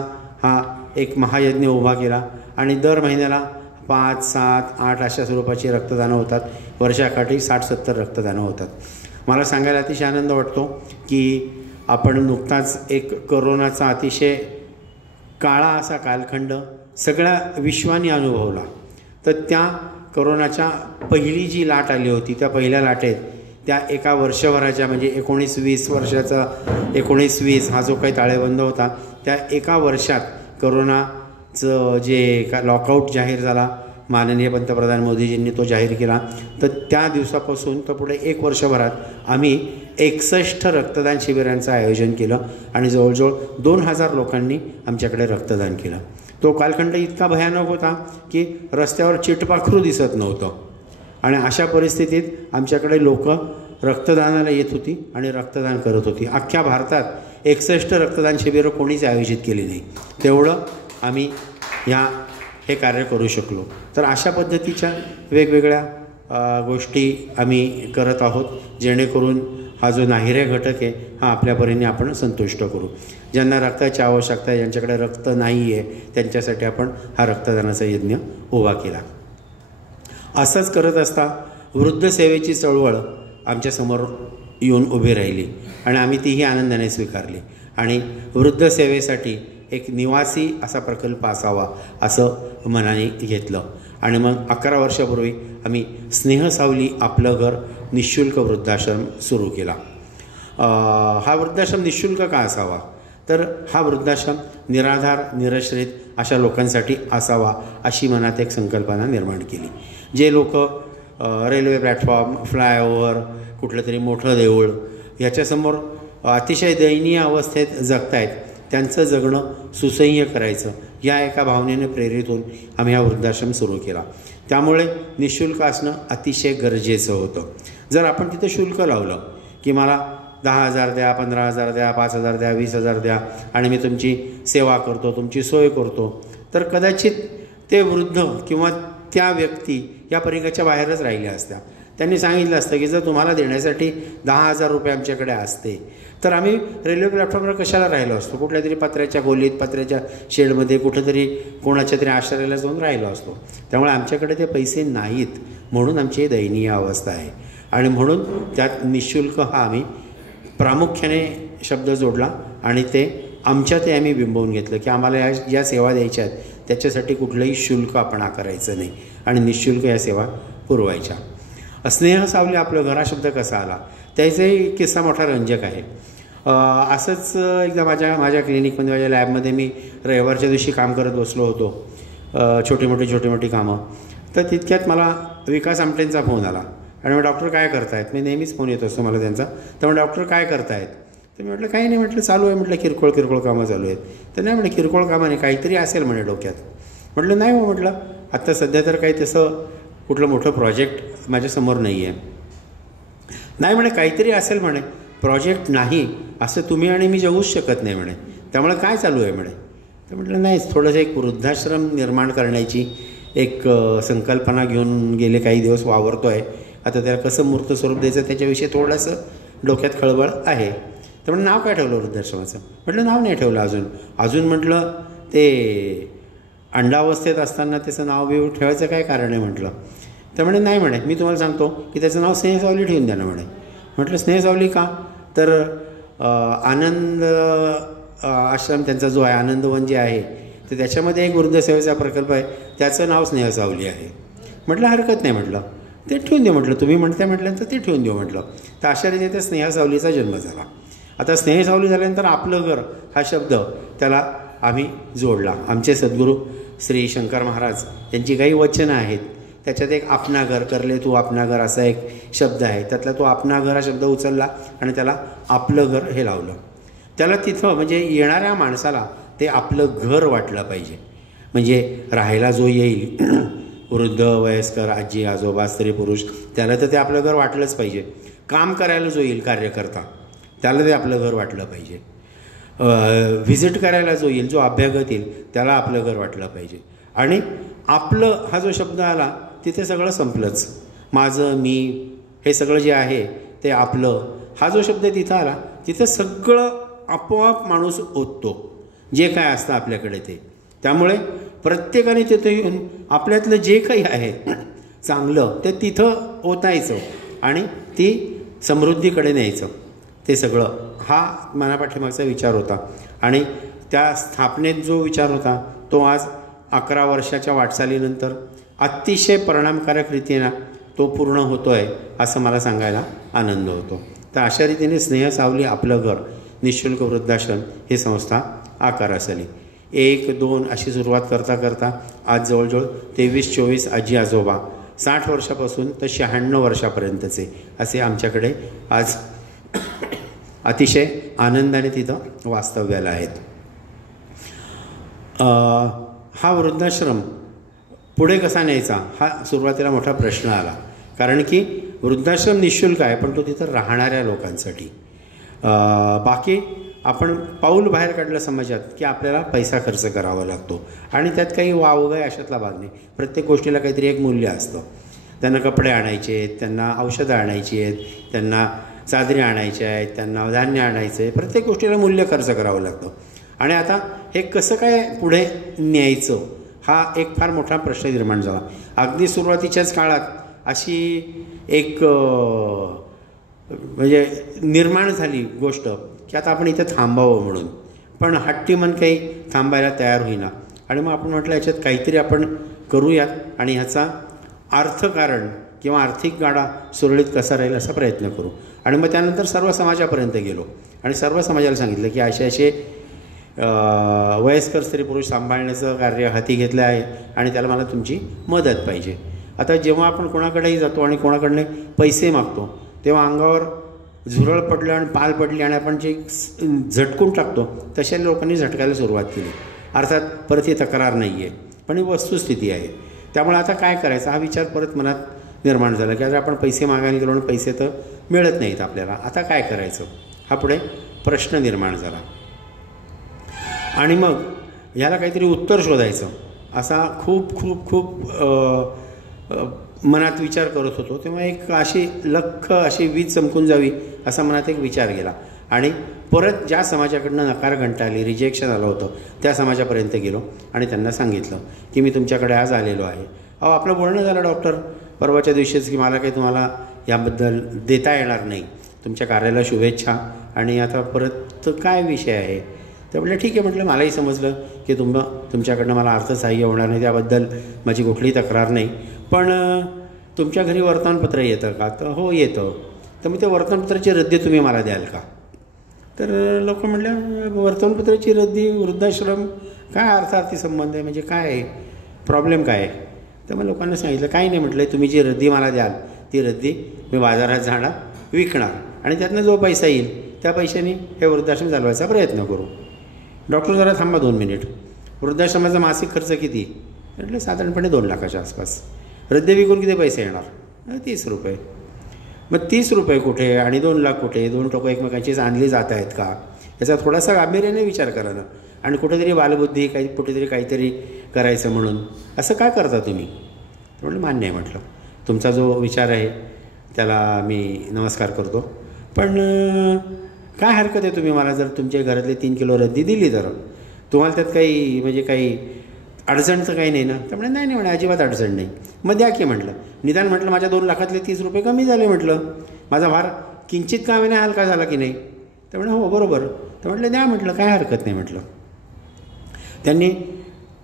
हा एक महायज्ञ उभा केला आणि दर महिन्याला 5, 7, 8 अशा स्वरूपाची रक्तदानं होतात. वर्षाकाठी 60-70 रक्तदानं होतात. मला सांगायला अतिशय आनंद वाटतो की आपण नुकताच एक कोरोनाचा अतिशय काळा असा कालखंड सगळ्या विश्वाने अनुभवला. तर त्या कोरोनाच्या पहिली जी लाट आली होती त्या पहिल्या लाटेत त्या एका वर्षभराच्या म्हणजे 19-20 वर्षाचा 19-20 हा जो काही ताळेबंद होता त्या एका वर्षात कोरोनाचं जे का लॉकआउट जाहीर झाला, माननीय पंतप्रधान मोदीजींनी तो जाहीर केला. तर त्या दिवसापासून तर पुढे 1 वर्षभरात आम्ही 61 रक्तदान शिबिरांचं आयोजन केलं आणि जवळजवळ 2000 लोकांनी आमच्याकडे रक्तदान केलं. तो कालखंड इतका भयानक होता की रस्त्यावर चिटपाखरू दिसत नव्हतं आणि अशा परिस्थितीत आमच्याकडे लोक रक्तदानाला येत होती आणि रक्तदान करत होती. अख्ख्या भारतात 61 रक्तदान शिबिरं कोणीच आयोजित केली नाही. तेवढं आम्ही हे कार्य करू शकलो. तर अशा पद्धतीच्या वेगवेगळ्या गोष्टी आम्ही करत आहोत जेणेकरून हा जो नाहिरे घटक आहे हा आपल्या परीने आपण संतुष्ट करू. ज्यांना रक्ताची आवश्यकता आहे, ज्यांच्याकडे रक्त नाही आहे, त्यांच्यासाठी आपण हा रक्तदानाचा यज्ञ उभा केला. असंच करत असता वृद्ध सेवेची चळवळ आमच्यासमोर येऊन उभी राहिली आणि आम्ही तीही आनंदाने स्वीकारली आणि वृद्ध सेवेसाठी एक निवासी असा प्रकल्प असावा असं मनाने घेतलं. आणि मग 11 वर्षापूर्वी आम्ही स्नेहसावली आपलं घर निःशुल्क वृद्धाश्रम सुरू केला. हा वृद्धाश्रम निःशुल्क का असावा, तर हा वृद्धाश्रम निराधार निराश्रित अशा लोकांसाठी असावा अशी मनात एक संकल्पना निर्माण केली. जे लोक रेल्वे प्लॅटफॉर्म, फ्लायओव्हर कुठलं तरी मोठं देऊळ, ह्याच्यासमोर अतिशय दयनीय अवस्थेत जगतायत, त्यांचं जगणं सुसह्य करायचं, या एका भावनेने प्रेरित होऊन आम्ही हा वृद्धाश्रम सुरू केला. त्यामुळे निःशुल्क असणं अतिशय गरजेचं होतं. जर आपण तिथं शुल्क लावलं की मला 10,000 द्या, 15,000 द्या, 5,000 द्या, 20,000 द्या आणि मी तुमची सेवा करतो, तुमची सोय करतो, तर कदाचित ते वृद्ध किंवा त्या व्यक्ती या परिघाच्या बाहेरच राहिल्या असत्या. त्यांनी सांगितलं असतं की जर तुम्हाला देण्यासाठी 10,000 रुपये आमच्याकडे असते तर आम्ही रेल्वे प्लॅटफॉर्मवर कशाला राहिलो असतो, कुठल्या तरी पत्र्याच्या खोलीत, पत्र्याच्या शेडमध्ये कुठंतरी कोणाच्या तरी आश्रयाला जाऊन राहिलो असतो. त्यामुळे आमच्याकडे ते पैसे नाहीत, म्हणून आमची ही दयनीय अवस्था आहे. आणि म्हणून त्यात निःशुल्क हा आम्ही प्रामुख्याने शब्द जोडला आणि ते आमच्यात आम्ही बिंबवून घेतलं की आम्हाला ज्या सेवा द्यायच्या आहेत त्याच्यासाठी कुठलंही शुल्क आपण आकारायचं नाही आणि निःशुल्क या सेवा पुरवायच्या. स्नेह सावली आपलं घर हा शब्द कसा आला त्याचाही किस्सा मोठा रंजक आहे. असंच एकदा माझ्या क्लिनिकमध्ये, माझ्या लॅबमध्ये मी रविवारच्या दिवशी काम करत बसलो होतो, छोटी मोठी कामं. तर तितक्यात मला विकास आमटेंचा फोन आला आणि मग डॉक्टर काय करतायत, मी नेहमीच फोन येत असतो मला त्यांचा. तर मग डॉक्टर काय करतायत, तर मी म्हटलं काही नाही, म्हटलं चालू आहे, म्हटलं किरकोळ कामं चालू आहेत. तर नाही म्हणे किरकोळ कामं नाही, काहीतरी असेल म्हणे डोक्यात. म्हटलं नाही हो, म्हटलं आत्ता सध्या तर काही तसं कुठलं मोठं प्रोजेक्ट माझ्यासमोर नाही आहे. नाही म्हणे काहीतरी असेल म्हणे, प्रोजेक्ट नाही असं तुम्ही आणि मी जगूच शकत नाही म्हणे, त्यामुळे काय चालू आहे म्हणे. तर म्हटलं नाही, थोडंसं एक वृद्धाश्रम निर्माण करण्याची एक संकल्पना घेऊन गेले काही दिवस वावरतो आहे. आता त्याला कसं मूर्त स्वरूप द्यायचं त्याच्याविषयी थोडंसं डोक्यात खळबळ आहे. तर म्हटलं नाव काय ठेवलं वृद्धाश्रमाचं, म्हटलं नाव नाही ठेवलं अजून म्हटलं ते अंडावस्थेत असताना त्याचं नाव बिव ठेवायचं काय कारण आहे म्हटलं. तर म्हणे नाही म्हणे, मी तुम्हाला सांगतो की त्याचं नाव स्नेहसावली ठेवून द्या ना म्हणे. म्हटलं स्नेहसावली का, तर आनंद आश्रम त्यांचा जो आहे, आनंदवन जे आहे, तर त्याच्यामध्ये एक वृद्धसेवेचा प्रकल्प आहे, त्याचं नाव स्नेहसावली आहे. म्हटलं हरकत नाही, म्हटलं ते ठेवून देऊ, म्हटलं तुम्ही म्हणताय म्हटल्यानंतर ते ठेवून देऊ म्हटलं. तर अशा रीतीने त्या स्नेहसावलीचा जन्म झाला. आता स्नेहसावली झाल्यानंतर आपलं घर हा शब्द त्याला आम्ही जोडला. आमचे सद्गुरू श्री शंकर महाराज यांची काही वचनं आहेत, त्याच्यात एक आपणा घर, करले तू आपणा घर असा एक शब्द आहे, त्यातला तो आपणा घर हा शब्द उचलला आणि त्याला आपलं घर हे लावलं. त्याला तिथं म्हणजे येणाऱ्या माणसाला ते आपलं घर वाटलं पाहिजे. म्हणजे राहायला जो येईल, वृद्ध, वयस्कर, आजी, आजोबा, स्त्री, पुरुष, त्याला तर ते आपलं घर वाटलंच पाहिजे. काम करायला जो येईल, कार्यकर्ता, त्याला ते आपलं घर वाटलं पाहिजे. व्हिजिट करायला जो येईल, जो अभ्यागत येईल, त्याला आपलं घर वाटलं पाहिजे. आणि आपलं हा जो शब्द आला तिथे सगळं संपलंच. माझं, मी, हे सगळं जे आहे ते आपलं, हा जो शब्द तिथं आला तिथं सगळं आपोआप माणूस ओततो जे काय असतं आपल्याकडे ते. त्यामुळे प्रत्येकाने तिथं येऊन आपल्यातलं जे काही आहे चांगलं ते तिथं ओतायचं आणि ती समृद्धीकडे न्यायचं. ते सगळं हा मनापाठीमागचा विचार होता. आणि त्या स्थापनेत जो विचार होता तो आज 11 वर्षाच्या वाटचालीनंतर अतिशय परिणामकारक रीतीनं तो पूर्ण होतो आहे असं मला सांगायला आनंद होतो. तर अशा रीतीने स्नेह सावली आपलं घर निःशुल्क वृद्धाश्रम ही संस्था आकारास आली. 1, 2 अशी सुरुवात करता करता आज जवळजवळ 23-24 आजी आजोबा 60 वर्षापासून तर 96 वर्षापर्यंतचे असे आमच्याकडे आज अतिशय आनंदाने तिथं वास्तव्याला आहेत. हा वृद्धाश्रम पुढे कसा न्यायचा हा सुरुवातीला मोठा प्रश्न आला. कारण की वृद्धाश्रम निःशुल्क आहे पण तो तिथं राहणाऱ्या लोकांसाठी. बाकी आपण पाऊल बाहेर काढलं समाजात की आपल्याला पैसा खर्च करावा लागतो आणि त्यात काही वावगं अशातला भाग नाही. प्रत्येक गोष्टीला काहीतरी एक मूल्य असतं. त्यांना कपडे आणायचे आहेत, त्यांना औषधं आणायची आहेत, त्यांना चादरी आणायच्या आहेत, त्यांना धान्य आणायचं आहे, प्रत्येक गोष्टीला मूल्य खर्च करावं लागतं. आणि आता हे कसं काय पुढे न्यायचं हा एक फार मोठा प्रश्न निर्माण झाला. अगदी सुरुवातीच्याच काळात अशी एक म्हणजे निर्माण झाली गोष्ट की आता आपण इथं थांबावं म्हणून. पण हट्टी मन काही थांबायला तयार होईना आणि मग आपण म्हटलं याच्यात काहीतरी आपण करूयात आणि ह्याचा अर्थकारण किंवा आर्थिक गाडा सुरळीत कसा राहील असा प्रयत्न करू. आणि मग त्यानंतर सर्व समाजापर्यंत गेलो आणि सर्व समाजाला सांगितलं की असे वयस्कर स्त्री पुरुष सांभाळण्याचं कार्य हाती घेतलं आहे आणि त्याला मला तुमची मदत पाहिजे. आता जेव्हा आपण कोणाकडेही जातो आणि कोणाकडनं पैसे मागतो तेव्हा अंगावर झुरळ पडलं आणि पाल पडली आणि आपण जे झटकून टाकतो तशा लोकांनी झटकायला सुरुवात केली. अर्थात परत ही तक्रार नाही आहे, पण ही वस्तुस्थिती आहे. त्यामुळे आता काय करायचं हा विचार परत मनात निर्माण झाला की आता आपण पैसे मागायला गेलो आणि पैसे तर मिळत नाहीत आपल्याला, आता काय करायचं हा पुढे प्रश्न निर्माण झाला. आणि मग ह्याला काहीतरी उत्तर शोधायचं असा खूप खूप खूप मनात विचार करत होतो. तेव्हा एक अशी वीज चमकून जावी असा मनात एक विचार गेला आणि परत ज्या समाजाकडनं नकार घंटा आली, रिजेक्शन आलं होतं त्या समाजापर्यंत गेलो आणि त्यांना सांगितलं की मी तुमच्याकडे आज आलेलो आहे. आपलं बोलणं झालं डॉक्टर परवाच्या दिवशीच की मला काही तुम्हाला याबद्दल देता येणार नाही, तुमच्या कार्याला शुभेच्छा आणि आता परत काय विषय आहे. तर म्हटलं ठीक आहे. म्हटलं मलाही समजलं की तुमच्याकडनं मला अर्थसहाय्य होणार नाही, त्याबद्दल माझी कुठलीही तक्रार नाही, पण तुमच्या घरी वर्तमानपत्र येतं का? तर हो येतं. तर मी त्या वर्तमानपत्राची रद्दी तुम्ही मला द्याल का? तर लोक म्हटलं वर्तमानपत्राची रद्दी, वृद्धाश्रम, काय अर्थार्थी संबंध आहे, म्हणजे काय आहे, प्रॉब्लेम काय आहे? तर मग लोकांना सांगितलं काही नाही. म्हटलं तुम्ही जी रद्दी मला द्याल ती रद्दी मी बाजारात जाणार, विकणार आणि त्यातनं जो पैसा येईल त्या पैशाने हे वृद्धाश्रम चालवायचा प्रयत्न करू. डॉक्टर जरा थांबा 2 मिनिट, वृद्धाश्रमाचा मासिक खर्च किती? म्हटलं साधारणपणे 2 लाखाच्या आसपास. रद्दी विकून किती पैसे येणार? 30 रुपये. मग 30 रुपये कुठे आणि 2 लाख कुठे? 2 टोकं एकमेकांचीच आणली जात आहेत का? याचा थोडासा गांभीर्याने विचार करा ना. आणि कुठेतरी बालबुद्धी कुठेतरी काहीतरी करायचं म्हणून असं काय करता तुम्ही? म्हटलं मान्य आहे. म्हटलं तुमचा जो विचार आहे त्याला मी नमस्कार करतो, पण काय हरकत आहे तुम्ही मला जर तुमच्या घरातले 3 किलो रद्दी दिली तर तुम्हाला त्यात काही अडचण तर काही नाही ना? त्यामुळे नाही म्हणे अजिबात अडचण नाही. मग द्या की. म्हटलं निदान म्हटलं माझ्या 2 लाखातले 30 रुपये कमी झाले, म्हटलं माझा भार किंचित का नाही हलका झाला की नाही? त्यामुळे हो बरोबर. तर म्हटलं द्या. म्हटलं काय हरकत नाही. म्हटलं त्यांनी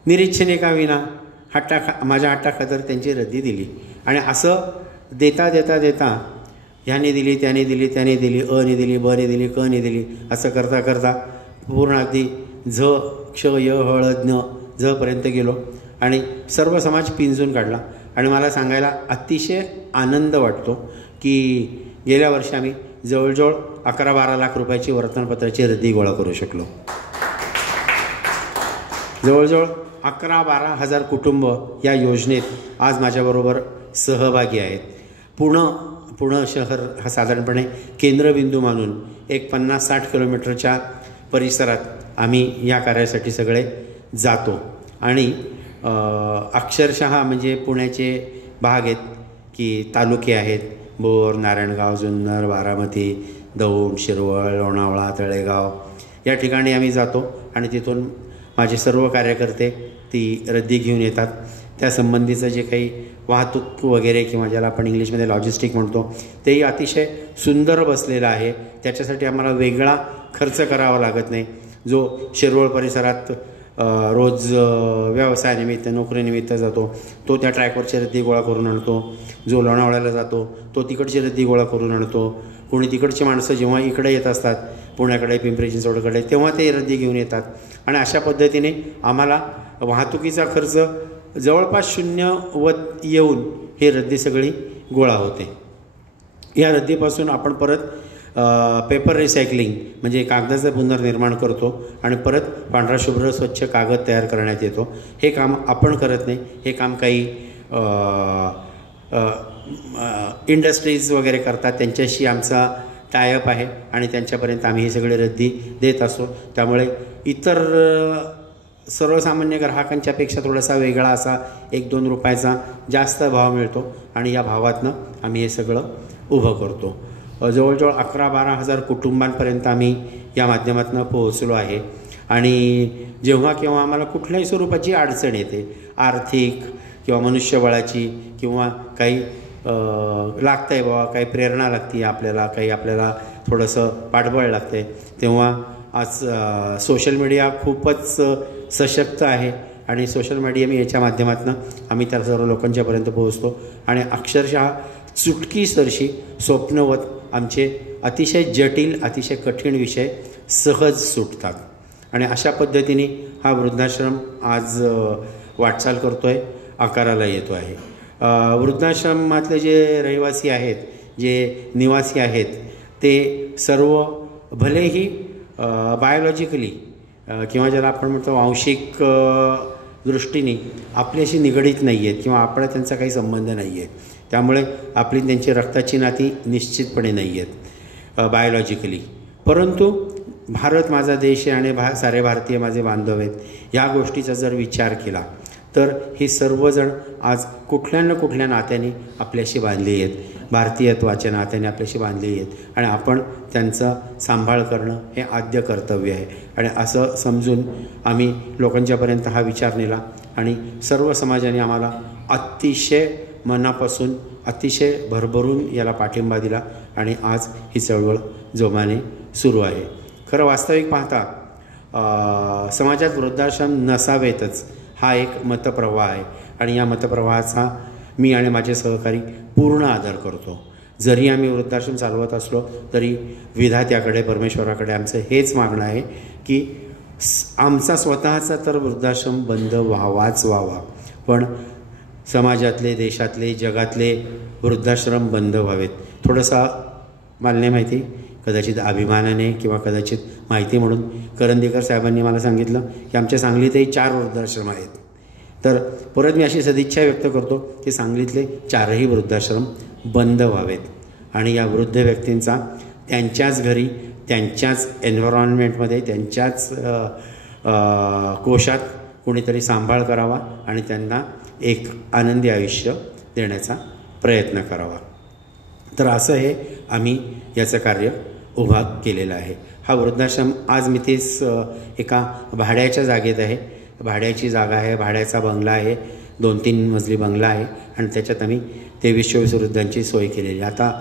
निरीच्छेने का विना माझ्या हट्टाखातर त्यांची रद्दी दिली आणि असं देता देता देता ह्याने दिली, त्याने दिली, त्याने दिली, अने दिली, बने दिली, कने दिली, असं करता करता पूर्ण अगदी क्ष य हळ ज्ञ झपर्यंत गेलो आणि सर्व समाज पिंजून काढला. आणि मला सांगायला अतिशय आनंद वाटतो की गेल्या वर्षी आम्ही जवळजवळ 11-12 लाख रुपयाची वर्तमानपत्राची रद्दी गोळा करू शकलो. जवळजवळ 11-12 हजार कुटुंब या योजनेत आज माझ्याबरोबर सहभागी आहेत. पुणे शहर हा साधारणपणे केंद्रबिंदू मानून एक 50-60 किलोमीटरच्या परिसरात आम्ही या कार्यासाठी सगळे जातो आणि अक्षरशः म्हणजे पुण्याचे भाग आहेत की तालुके आहेत, बोर, नारायणगाव, जुन्नर, बारामती, दौंड, शिरवळ, लोणावळा, तळेगाव या ठिकाणी आम्ही जातो आणि तिथून माझे सर्व कार्यकर्ते ती रद्दी घेऊन येतात. त्यासंबंधीचं जे काही वाहतूक वगैरे किंवा ज्याला आपण इंग्लिशमध्ये लॉजिस्टिक म्हणतो तेही अतिशय सुंदर बसलेलं आहे. त्याच्यासाठी आम्हाला वेगळा खर्च करावा लागत नाही. जो शिरवळ परिसरात रोज व्यवसायानिमित्त नोकरीनिमित्त जातो तो त्या ट्रॅकवरची रद्दी गोळा करून आणतो, जो लोणावळ्याला जातो तो तिकडची रद्दी गोळा करून आणतो, कोणी तिकडची माणसं जेव्हा इकडे येत असतात पुण्याकडे, पिंपरी चिंचवडकडे, तेव्हा ते रद्दी घेऊन येतात आणि अशा पद्धतीने आम्हाला वाहतुकीचा खर्च जवळपास 0 येऊन ही रद्दी सगळी गोळा होते. या रद्दीपासून आपण परत पेपर रिसायकलिंग म्हणजे कागदाचं पुनर्निर्माण करतो आणि परत पांढरा शुभ्र स्वच्छ कागद तयार करण्यात येतो. हे काम आपण करत नाही, हे काम काही इंडस्ट्रीज वगैरे करतात, त्यांच्याशी आमचा टायअप आहे आणि त्यांच्यापर्यंत आम्ही ही सगळी रद्दी देत असतो. त्यामुळे इतर सर्वसामान्य ग्राहकांच्यापेक्षा थोडासा वेगळा असा 1-2 रुपयाचा जास्त भाव मिळतो आणि या भावातनं आम्ही हे सगळं उभं करतो. जवळजवळ 11-12 हजार कुटुंबांपर्यंत आम्ही या माध्यमातून पोहोचलो आहे आणि जेव्हा केव्हा आम्हाला कुठल्याही स्वरूपाची अडचण येते, आर्थिक किंवा मनुष्यबळाची किंवा काही लागतं आहे बाबा, काही प्रेरणा लागते आपल्याला, काही आपल्याला थोडंसं पाठबळ लागतं आहे, तेव्हा आज सोशल मीडिया खूपच सशक्त आहे आणि सोशल मीडिया याच्या माध्यमातून आम्ही त्या सर्व लोकांच्यापर्यंत पोहोचतो आणि अक्षरशः चुटकीसरशी स्वप्नवत आमचे अतिशय जटिल, अतिशय कठीण विषय सहज सुटतात आणि अशा पद्धतीने हा वृद्धाश्रम आज वाटचाल करतो आहे, आकाराला येतो आहे. वृद्धाश्रमातले जे रहिवासी आहेत जे निवासी आहेत ते सर्व भलेही बायोलॉजिकली किंवा ज्याला आपण म्हणतो वांशिक दृष्टीने आपल्याशी निगडीत नाही आहेत किंवा आपला त्यांचा काही संबंध नाही आहे, त्यामुळे आपली त्यांची रक्ताची नाती निश्चितपणे नाही आहेत बायोलॉजिकली. परंतु भारत माझा देश आहे आणि सारे भारतीय माझे बांधव आहेत, या गोष्टीचा जर विचार केला तर ही सर्वजण आज कुठल्या ना कुठल्या नात्याने आपल्याशी बांधली आहेत, भारतीयत्वाच्या नात्याने आपल्याशी बांधली आहेत आणि आपण त्यांचा सांभाळ करणं हे आद्य कर्तव्य आहे. आणि असं समजून आम्ही लोकांच्यापर्यंत हा विचार नेला आणि सर्व समाजाने आम्हाला अतिशय मनापासून अतिशय भरभरून याला पाठिंबा दिला आणि आज ही चळवळ जोमाने सुरू आहे. खरं वास्तविक पाहता समाजात वृद्धाश्रम नसावेतच हा एक मतप्रवाह आहे आणि या मतप्रवाहाचा मी आणि माझे सहकारी पूर्ण आदर करतो. जरी आम्ही वृद्धाश्रम चालवत असलो तरी विधात्याकडे परमेश्वराकडे आमचं हेच मागणं आहे की आमचा स्वतःचा तर वृद्धाश्रम बंद व्हावाच व्हावा, पण समाजातले, देशातले, जगातले वृद्धाश्रम बंद व्हावेत. थोडंसं मला नाही माहिती, कदाचित अभिमानाने किंवा कदाचित माहिती म्हणून करंदीकर साहेबांनी मला सांगितलं की आमच्या सांगलीतही 4 वृद्धाश्रम आहेत. तर परत मी अशी सदिच्छा व्यक्त करतो की सांगलीतले 4ही वृद्धाश्रम बंद व्हावेत आणि या वृद्ध व्यक्तींचा त्यांच्याच घरी, त्यांच्याच एन्व्हायरॉन्मेंटमध्ये, त्यांच्याच कोशात कोणीतरी सांभाळ करावा आणि त्यांना एक आनंदी आयुष्य देण्याचा प्रयत्न करावा. तर असं हे आम्ही याचं कार्य उभा केलेलं आहे. हा वृद्धाश्रम आज मी तेच एका भाड्याच्या जागेत आहे. भाड्याची जागा आहे, भाड्याचा बंगला आहे, 2-3 मजली बंगला आहे आणि त्याच्यात आम्ही 23-24 वृद्धांची सोय केलेली. आता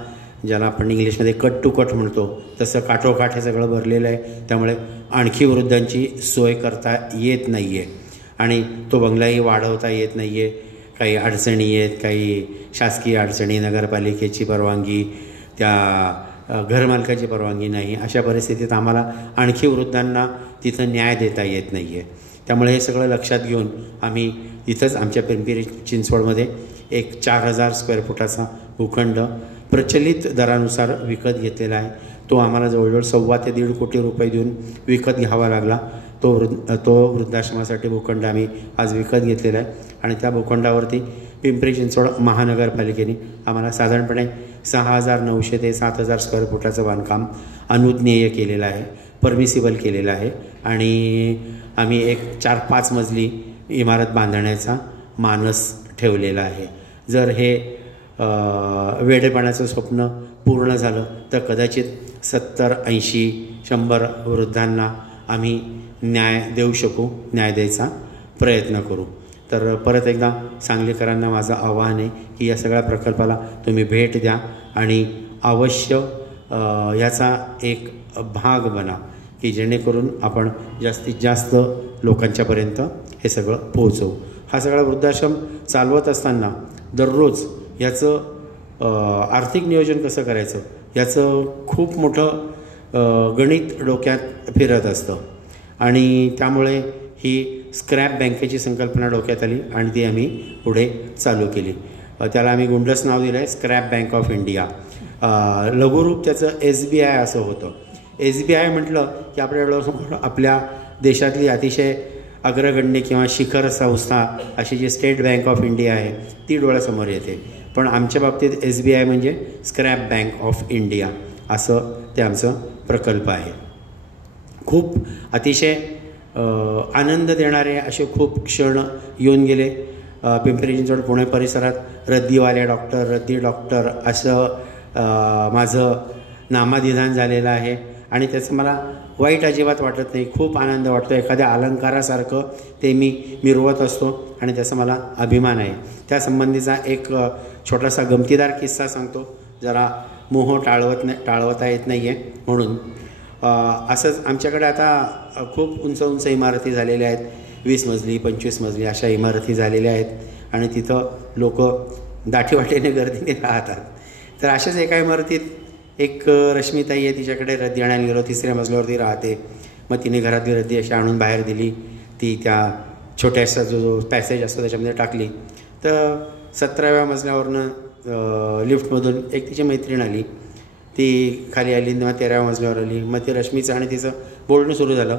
ज्याला आपण इंग्लिशमध्ये कट टू कट म्हणतो तसं काठोकाठ हे सगळं भरलेलं आहे, त्यामुळे आणखी वृद्धांची सोय करता येत नाही आहे आणि तो बंगलाही वाढवता येत नाही आहे. काही अडचणी आहेत, काही शासकीय अडचणी, नगरपालिकेची परवानगी, त्या घरमालकाची परवानगी नाही, अशा परिस्थितीत आम्हाला आणखी वृद्धांना तिथं न्याय देता येत नाही आहे. त्यामुळे हे सगळं लक्षात घेऊन आम्ही इथंच आमच्या पिंपरी चिंचवडमध्ये एक 4000 स्क्वेअर फुटाचा भूखंड प्रचलित दरानुसार विकत घेतलेला आहे. तो आम्हाला जवळजवळ 1.25 ते 1.5 कोटी रुपये देऊन विकत घ्यावा लागला. तो वृद्धाश्रमासाठी भूखंड आम्ही आज विकत घेतलेला आहे आणि त्या भूखंडावरती पिंपरी चिंचवड महानगरपालिकेने आम्हाला साधारणपणे 6900 ते 7000 स्क्वेअर फुटाचं बांधकाम अनुज्ञेय केलेलं आहे, परमिसिबल केलेलं आहे आणि आम्ही एक 4-5 मजली इमारत बांधण्याचा मानस ठेवलेला आहे. जर हे वेडेपणाचं स्वप्न पूर्ण झालं तर कदाचित 70-80-100 वृद्धांना आम्ही न्याय देऊ शकू, न्याय द्यायचा प्रयत्न करू. तर परत एकदा सांगलीकरांना माझं आवाहन आहे की या सगळ्या प्रकल्पाला तुम्ही भेट द्या आणि अवश्य याचा एक भाग बना की जेणेकरून आपण जास्तीत जास्त लोकांच्यापर्यंत हे सगळं पोहोचवू. हा सगळा वृद्धाश्रम चालवत असताना दररोज याचं आर्थिक नियोजन कसं करायचं याचं खूप मोठं गणित डोक्यात फिरत असतं आणि त्यामुळे ही स्क्रॅप बँकेची संकल्पना डोक्यात आली आणि ती आम्ही पुढे चालू केली. त्याला आम्ही गुंडस नाव दिलं आहे, स्क्रॅप बँक ऑफ इंडिया. लघुरूप त्याचं SBI असं होतं. SBI म्हटलं की आपल्या देशातली अतिशय अग्रगण्य किंवा शिखर संस्था अशी जी स्टेट बँक ऑफ इंडिया आहे ती डोळ्यासमोर येते, पण आमच्या बाबतीत SBI म्हणजे स्क्रॅप बँक ऑफ इंडिया असं ते आमचं प्रकल्प आहे. खूप अतिशय आनंद देणारे असे खूप क्षण येऊन गेले. पिंपरी चिंचवड पुणे परिसरात रद्दीवाले डॉक्टर, रद्दी डॉक्टर असं माझं नामाभिधान झालेलं आहे आणि त्याचं मला वाईट अजिबात वाटत नाही. खूप आनंद वाटतो. एखाद्या अलंकारासारखं ते मी मिरवत असतो आणि त्याचा मला अभिमान आहे. त्यासंबंधीचा एक छोटासा गमतीदार किस्सा सांगतो, जरा मोह टाळवता येत नाही आहे म्हणून. असंच आमच्याकडे आता खूप उंच इमारती झालेल्या आहेत, 20 मजली 25 मजली अशा इमारती झालेल्या आहेत आणि तिथं लोक दाटीवाटीने गर्दीने राहतात. तर अशाच एका इमारतीत एक रश्मिताई आहे, तिच्याकडे रद्दी आणायला गेलो. 3ऱ्या मजल्यावरती राहते. मग तिने घरातली रद्दी अशी आणून बाहेर दिली. ती त्या छोट्यासा जो पॅसेज असतो त्याच्यामध्ये टाकली. तर 17व्या मजल्यावरनं लिफ्टमधून एक तिची मैत्रीण आली. ती खाली आली, मग 13व्या मजल्यावर आली. मग ते रश्मीचं आणि तिचं बोलणं सुरू झालं.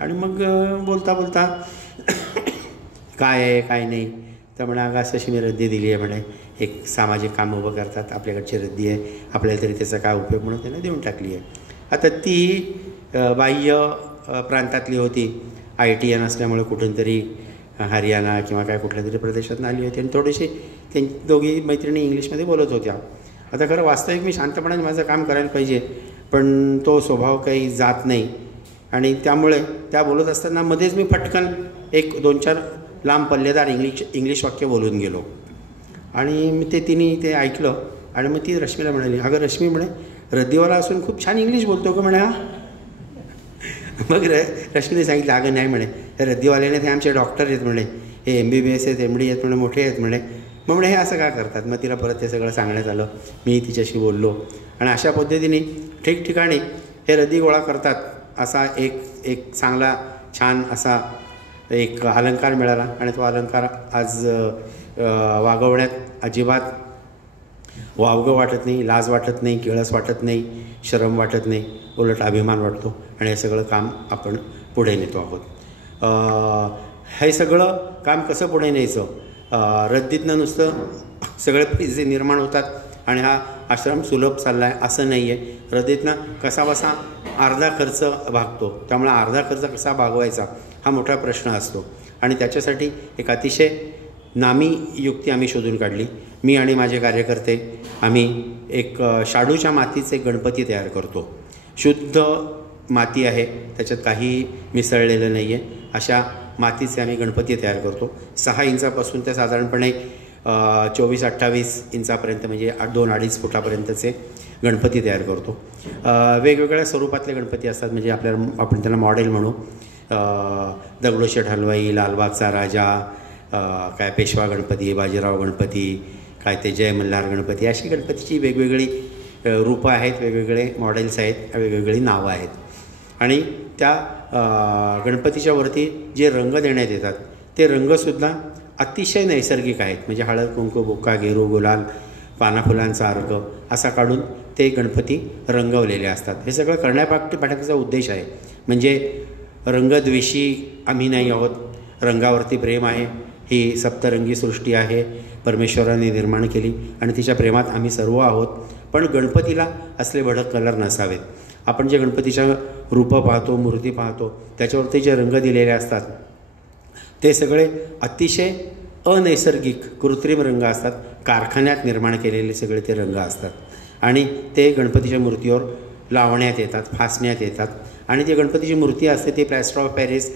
आणि मग बोलता बोलता काय आहे काय नाही, तर म्हणा अगं अशी मी रद्दी दिली आहे म्हणे, एक सामाजिक काम उभं करतात, आपल्याकडची रद्दी आहे, आपल्याला तरी त्याचा काय उपयोग म्हणून त्यांना देऊन टाकली आहे. आता ती बाह्य प्रांतातली होती, ITN असल्यामुळे कुठून तरी हरियाणा किंवा काय कुठल्या तरी प्रदेशातून आली होती आणि थोडीशी दोघी मैत्रिणी इंग्लिशमध्ये बोलत होत्या. आता खरं वास्तविक मी शांतपणाने माझं काम करायला पाहिजे, पण तो स्वभाव काही जात नाही आणि त्यामुळे त्या बोलत असताना मध्येच मी पटकन एक 2-4 लांब पल्लेदार इंग्लिश वाक्य बोलून गेलो आणि मी तिने ते ऐकलं आणि मग ती रश्मीला म्हणाली, अगं रश्मी म्हणे, रद्दीवाला असून खूप छान इंग्लिश बोलतो का म्हणे हा. मग रश्मीने सांगितलं, अगं नाही म्हणे, हे रद्दीवाल्याने ते आमचे डॉक्टर आहेत म्हणे, हे MBBS आहेत, MD आहेत म्हणे, मोठे आहेत म्हणे. मग म्हणे हे असं का करतात. मग तिला परत ते सगळं सांगण्यात आलं. मी तिच्याशी बोललो आणि अशा पद्धतीने ठिकठिकाणी हे रद्दी गोळा करतात असा एक चांगला छान असा एक अलंकार मिळाला आणि तो अलंकार आज वागवण्यात अजिबात वावगं वाटत नाही, लाज वाटत नाही, किळस वाटत नाही, शरम वाटत नाही, उलट अभिमान वाटतो आणि हे सगळं काम आपण पुढे नेतो आहोत. हे सगळं काम कसं पुढे न्यायचं, रद्दीतनं नुसतं सगळे पैसे निर्माण होतात आणि हा आश्रम सुलभ चालला आहे असं नाही आहे. रद्दीतनं कसाबसा अर्धा खर्च भागतो, त्यामुळे अर्धा खर्च कसा भागवायचा हा मोठा प्रश्न असतो आणि त्याच्यासाठी एक अतिशय नामी युक्ती आम्ही शोधून काढली. मी आणि माझे कार्यकर्ते आम्ही एक शाडूच्या मातीचे गणपती तयार करतो. शुद्ध माती आहे, त्याच्यात काहीही मिसळलेलं नाही आहे, अशा मातीचे आम्ही गणपती तयार करतो. 6 इंचापासून ते साधारणपणे 24-28 इंचापर्यंत म्हणजे 2-2.5 फुटापर्यंतचे गणपती तयार करतो. वेगवेगळ्या स्वरूपातले गणपती असतात, म्हणजे आपण त्यांना मॉडेल म्हणू. दगडूशेठ हलवाई, लालबागचा राजा, काय पेशवा गणपती, बाजीराव गणपती, काय ते जय मल्हार गणपती, अशी गणपतीची वेगवेगळी रूपं आहेत, वेगवेगळे मॉडेल्स आहेत, वेगवेगळी नावं आहेत. आणि त्या गणपतीच्या वरती जे रंग देण्यात येतात ते रंगसुद्धा अतिशय नैसर्गिक आहेत, म्हणजे हळद, कुंकू, बुक्का, गेरू, गुलाल, पानाफुलांचा अर्क असा काढून ते गणपती रंगवलेले असतात. हे सगळं करण्यापाठीचा उद्देश आहे, म्हणजे रंगद्वेषी आम्ही नाही आहोत, रंगावरती प्रेम आहे. ही सप्तरंगी सृष्टी आहे, परमेश्वराने निर्माण केली आणि तिच्या प्रेमात आम्ही सर्व आहोत. पण गणपतीला असले भडक कलर नसावेत. आपण जे गणपतीच्या रूपं पाहतो, मूर्ती पाहतो, त्याच्यावरती जे रंग दिलेले असतात ते सगळे अतिशय अनैसर्गिक कृत्रिम रंग असतात, कारखान्यात निर्माण केलेले सगळे ते रंग असतात आणि ते गणपतीच्या मूर्तीवर लावण्यात येतात, फासण्यात येतात. आणि जी गणपतीची मूर्ती असते ती plaster of Paris,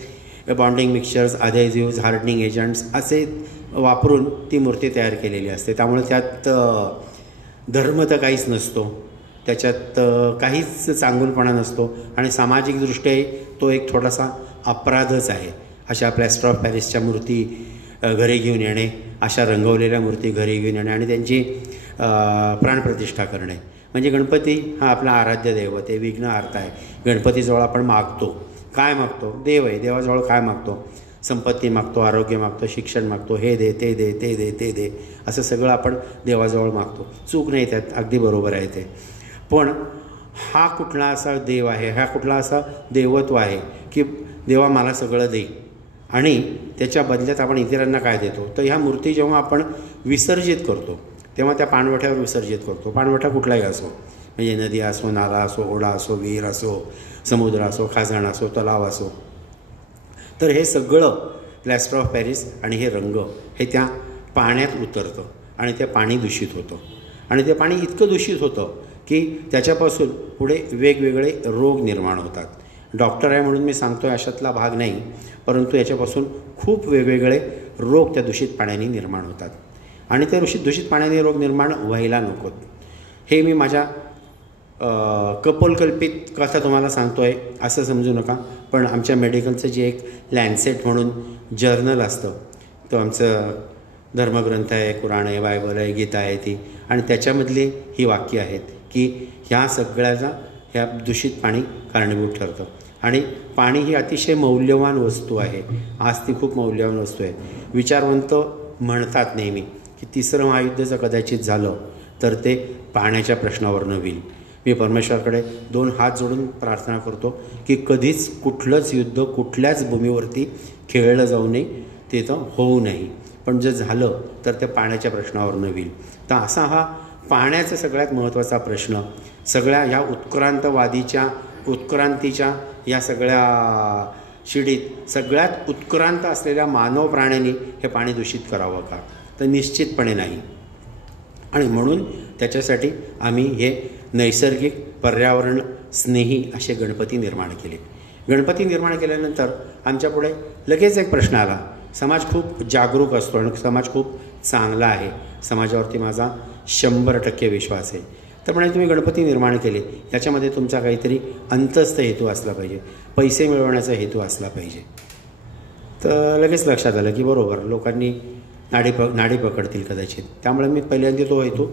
bonding mixtures, adhesives, hardening agents असे वापरून ती मूर्ती तयार केलेली असते. त्यामुळे त्यात धर्म तर काहीच नसतो, त्याच्यात काहीच चांगुलपणा नसतो आणि सामाजिकदृष्ट्याही तो एक थोडासा अपराधच आहे. अशा प्लॅस्टर ऑफ पॅरिसच्या मूर्ती घरी घेऊन येणे, अशा रंगवलेल्या मूर्ती घरी घेऊन येणे आणि त्यांची प्राणप्रतिष्ठा करणे, म्हणजे गणपती हा आपला आराध्य दैवत आहे, विघ्नहर्ता आहे. गणपतीजवळ आपण मागतो, काय मागतो? देव आहे. देवाजवळ काय मागतो? संपत्ती मागतो, आरोग्य मागतो, शिक्षण मागतो, हे दे, ते दे, ते दे, ते दे, असं सगळं आपण देवाजवळ मागतो. चूक नाही त्यात, अगदी बरोबर आहे ते. पण हा कुठला असा देव आहे, हा कुठला असा देवत्व आहे की देवा मला सगळं दे आणि त्याच्या बदल्यात आपण इतरांना काय देतो? तर ह्या मूर्ती जेव्हा आपण विसर्जित करतो तेव्हा त्या पाणवठ्यावर विसर्जित करतो. पाणवठा कुठलाही असो, म्हणजे नदी असो, नाला असो, ओढा असो, विहीर असो, समुद्र असो, खाजण असो, तलाव असो. तर हे सगळं प्लॅस्टर ऑफ पॅरिस आणि हे रंग हे त्या पाण्यात उतरतं आणि ते पाणी दूषित होतं आणि ते पाणी इतकं दूषित होतं की त्याच्यापासून पुढे वेगवेगळे रोग निर्माण होतात. डॉक्टर आहे म्हणून मी सांगतो आहे अशातला भाग नाही, परंतु याच्यापासून खूप वेगवेगळे रोग त्या दूषित पाण्याने निर्माण होतात आणि त्या दूषित पाण्याने रोग निर्माण व्हायला नकोत. हे मी माझ्या कपोलकल्पित कथा तुम्हाला सांगतो आहे असं समजू नका, पण आमच्या मेडिकलचं जे एक लॅन्सेट म्हणून जर्नल असतं, तो आमचं धर्मग्रंथ आहे, कुराण आहे, बायबल आहे, गीता आहे ती, आणि त्याच्यामधली ही वाक्य आहेत की ह्या सगळ्याचा ह्या दूषित पाणी कारणीभूत ठरतं. आणि पाणी ही अतिशय मौल्यवान वस्तू आहे. आज ती खूप मौल्यवान वस्तू आहे. विचारवंत म्हणतात नेहमी की तिसरं महायुद्ध जर कदाचित झालं तर ते पाण्याच्या प्रश्नावरनं होईल. मी परमेश्वराकडे 2 हात जोडून प्रार्थना करतो की कधीच कुठलंच युद्ध कुठल्याच भूमीवरती खेळलं जाऊ नये, ते तर होऊ नये. पण जर झालं तर त्या पाण्याच्या प्रश्नावरनं होईल. तर असा हा पाण्याचा सगळ्यात महत्त्वाचा प्रश्न सगळ्या ह्या उत्क्रांतीच्या या सगळ्या शिडीत सगळ्यात उत्क्रांत असलेल्या मानव प्राण्यांनी हे पाणी दूषित करावं का? तर निश्चितपणे नाही. आणि म्हणून त्याच्यासाठी आम्ही हे नैसर्गिक पर्यावरण स्नेही असे गणपती निर्माण केले. गणपती निर्माण केल्यानंतर आमच्यापुढे लगेच एक प्रश्न आला. समाज खूप जागरूक असतो आणि समाज खूप चांगला आहे, समाजावरती माझा 100% विश्वास आहे. तर म्हणे तुम्ही गणपती निर्माण केले, याच्यामध्ये तुमचा काहीतरी अंतस्थ हेतू असला पाहिजे, पैसे मिळवण्याचा हेतू असला पाहिजे. तर लगेच लक्षात आलं की बरोबर लोकांनी नाडी पकडतील कदाचित. त्यामुळे मी पहिल्यांदा तो हेतू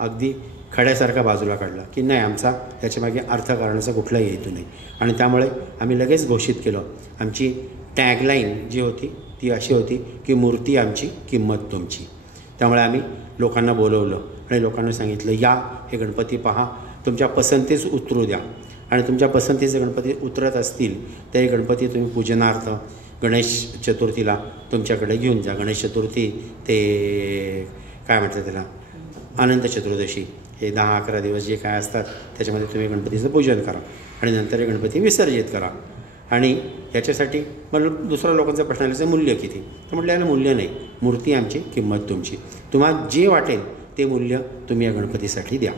अगदी खड्यासारखा बाजूला काढला की नाही, आमचा त्याच्यामागे अर्थ करण्याचा कुठलाही हेतू नाही. आणि त्यामुळे आम्ही लगेच घोषित केलं, आमची टॅगलाईन जी होती ती अशी होती की मूर्ती आमची, किंमत तुमची. त्यामुळे आम्ही लोकांना बोलवलं आणि लोकांना सांगितलं, या हे गणपती पहा, तुमच्या पसंतीच उतरू द्या. आणि तुमच्या पसंतीचे गणपती उतरत असतील तर हे गणपती तुम्ही पूजनार्थ गणेश चतुर्थीला तुमच्याकडे घेऊन जा. गणेश चतुर्थी ते काय म्हणतात त्याला, अनंत चतुर्दशी, हे 10-11 दिवस जे काय असतात त्याच्यामध्ये तुम्ही गणपतीचं पूजन करा आणि नंतर हे गणपती विसर्जित करा. आणि याच्यासाठी मला दुसऱ्या लोकांचा प्रश्न आल्याचं मूल्य किती? तर म्हटलं याला मूल्य नाही, मूर्ती आमची, किंमत तुमची. तुम्हाला जे वाटेल ते मूल्य तुम्ही या गणपतीसाठी द्या.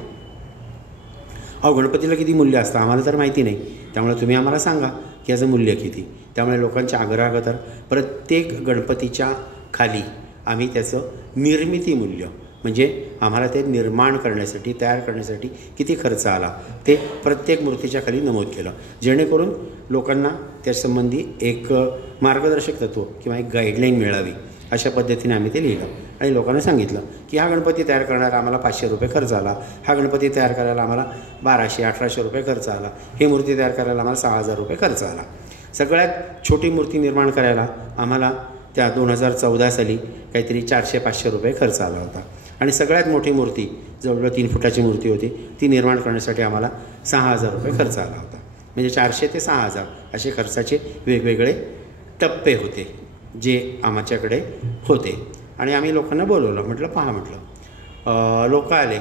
अहो गणपतीला किती मूल्य असतं आम्हाला तर माहिती नाही, त्यामुळे तुम्ही आम्हाला सांगा की याचं मूल्य किती. त्यामुळे लोकांच्या आग्रहाखातर प्रत्येक गणपतीच्या खाली आम्ही त्याचं निर्मिती मूल्य, म्हणजे आम्हाला ते निर्माण करण्यासाठी, तयार करण्यासाठी किती खर्च आला ते प्रत्येक मूर्तीच्या खाली नमूद केलं, जेणेकरून लोकांना त्यासंबंधी एक मार्गदर्शक तत्व किंवा एक गाईडलाईन मिळावी. अशा पद्धतीने आम्ही ते लिहिलं आणि लोकांना सांगितलं की हा गणपती तयार करण्याला आम्हाला 500 रुपये खर्च आला, हा गणपती तयार करायला आम्हाला 1200-1800 रुपये खर्च आला, ही मूर्ती तयार करायला आम्हाला 6000 रुपये खर्च आला. सगळ्यात छोटी मूर्ती निर्माण करायला आम्हाला त्या 2014 साली काहीतरी 400-500 रुपये खर्च आला होता. आणि सगळ्यात मोठी मूर्ती जवळजवळ 3 फुटाची मूर्ती होती, ती निर्माण करण्यासाठी आम्हाला 6000 रुपये खर्च आला होता. म्हणजे 400 ते 6000 असे खर्चाचे वेगवेगळे टप्पे होते जे आमच्याकडे होते. आणि आम्ही लोकांना बोलवलं, म्हटलं पहा, म्हटलं लोक आले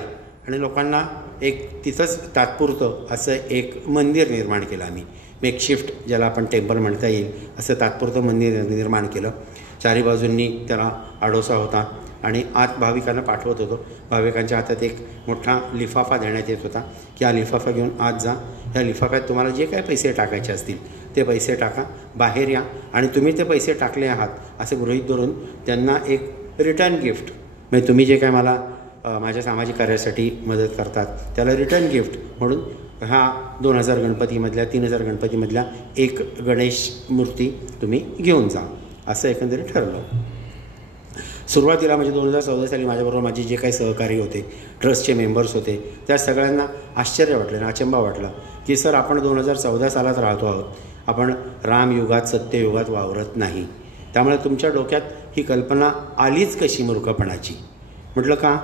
आणि लोकांना एक तिथंच तात्पुरतं असं एक मंदिर निर्माण केलं आम्ही. मेकशिफ्ट ज्याला आपण टेम्पल म्हणता येईल असं तात्पुरतं मंदिर निर्माण केलं. चारी बाजूंनी त्याला आडोसा होता आणि आत भाविकांना पाठवत होतो. भाविकांच्या हातात एक मोठा लिफाफा देण्यात येत होता की हा लिफाफा घेऊन आत जा, ह्या लिफाफ्यात तुम्हाला जे काही पैसे टाकायचे असतील ते पैसे टाका, बाहेर या आणि तुम्ही ते पैसे टाकले आहात असे गृहीत धरून त्यांना एक रिटर्न गिफ्ट, म्हणजे तुम्ही जे काय मला माझ्या सामाजिक कार्यासाठी मदत करतात त्याला रिटर्न गिफ्ट म्हणून हा 2000 गणपतीमधल्या 3000 गणपतीमधल्या एक गणेश मूर्ती तुम्ही घेऊन जा, असं एकंदरीत ठरलं. सुरुवातीला म्हणजे 2014 साली माझ्याबरोबर माझे जे काही सहकारी होते, ट्रस्टचे मेंबर्स होते, त्या सगळ्यांना आश्चर्य वाटलं आणि अचंबा वाटला की सर आपण 2014 सालात राहतो आहोत, आपण रामयुगात सत्ययुगात वावरत नाही. त्यामुळे तुमच्या डोक्यात ही कल्पना आलीच कशी मूर्खपणाची? म्हटलं का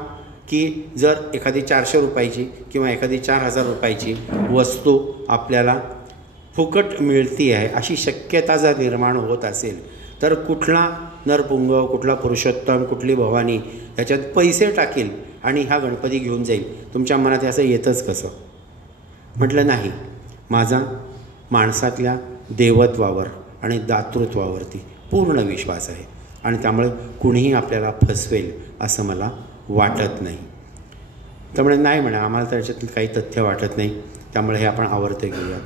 की जर एखादी 400 रुपयाची किंवा एखादी 4000 रुपयाची वस्तू आपल्याला फुकट मिळती आहे अशी शक्यता जर निर्माण होत असेल तर कुठला नरपुंगव, कुठला पुरुषोत्तम, कुठली भवानी ह्याच्यात पैसे टाकील आणि हा गणपती घेऊन जाईल? तुमच्या मनात असं येतंच कसं? म्हटलं नाही, माझा माणसातल्या देवत्वावर आणि दातृत्वावरती पूर्ण विश्वास आहे आणि त्यामुळे कुणीही आपल्याला फसवेल असं मला वाटत नाही. त्यामुळे नाही म्हणा, आम्हाला त्याच्यातलं काही तथ्य वाटत नाही, त्यामुळे हे आपण आवर्त घेऊयात.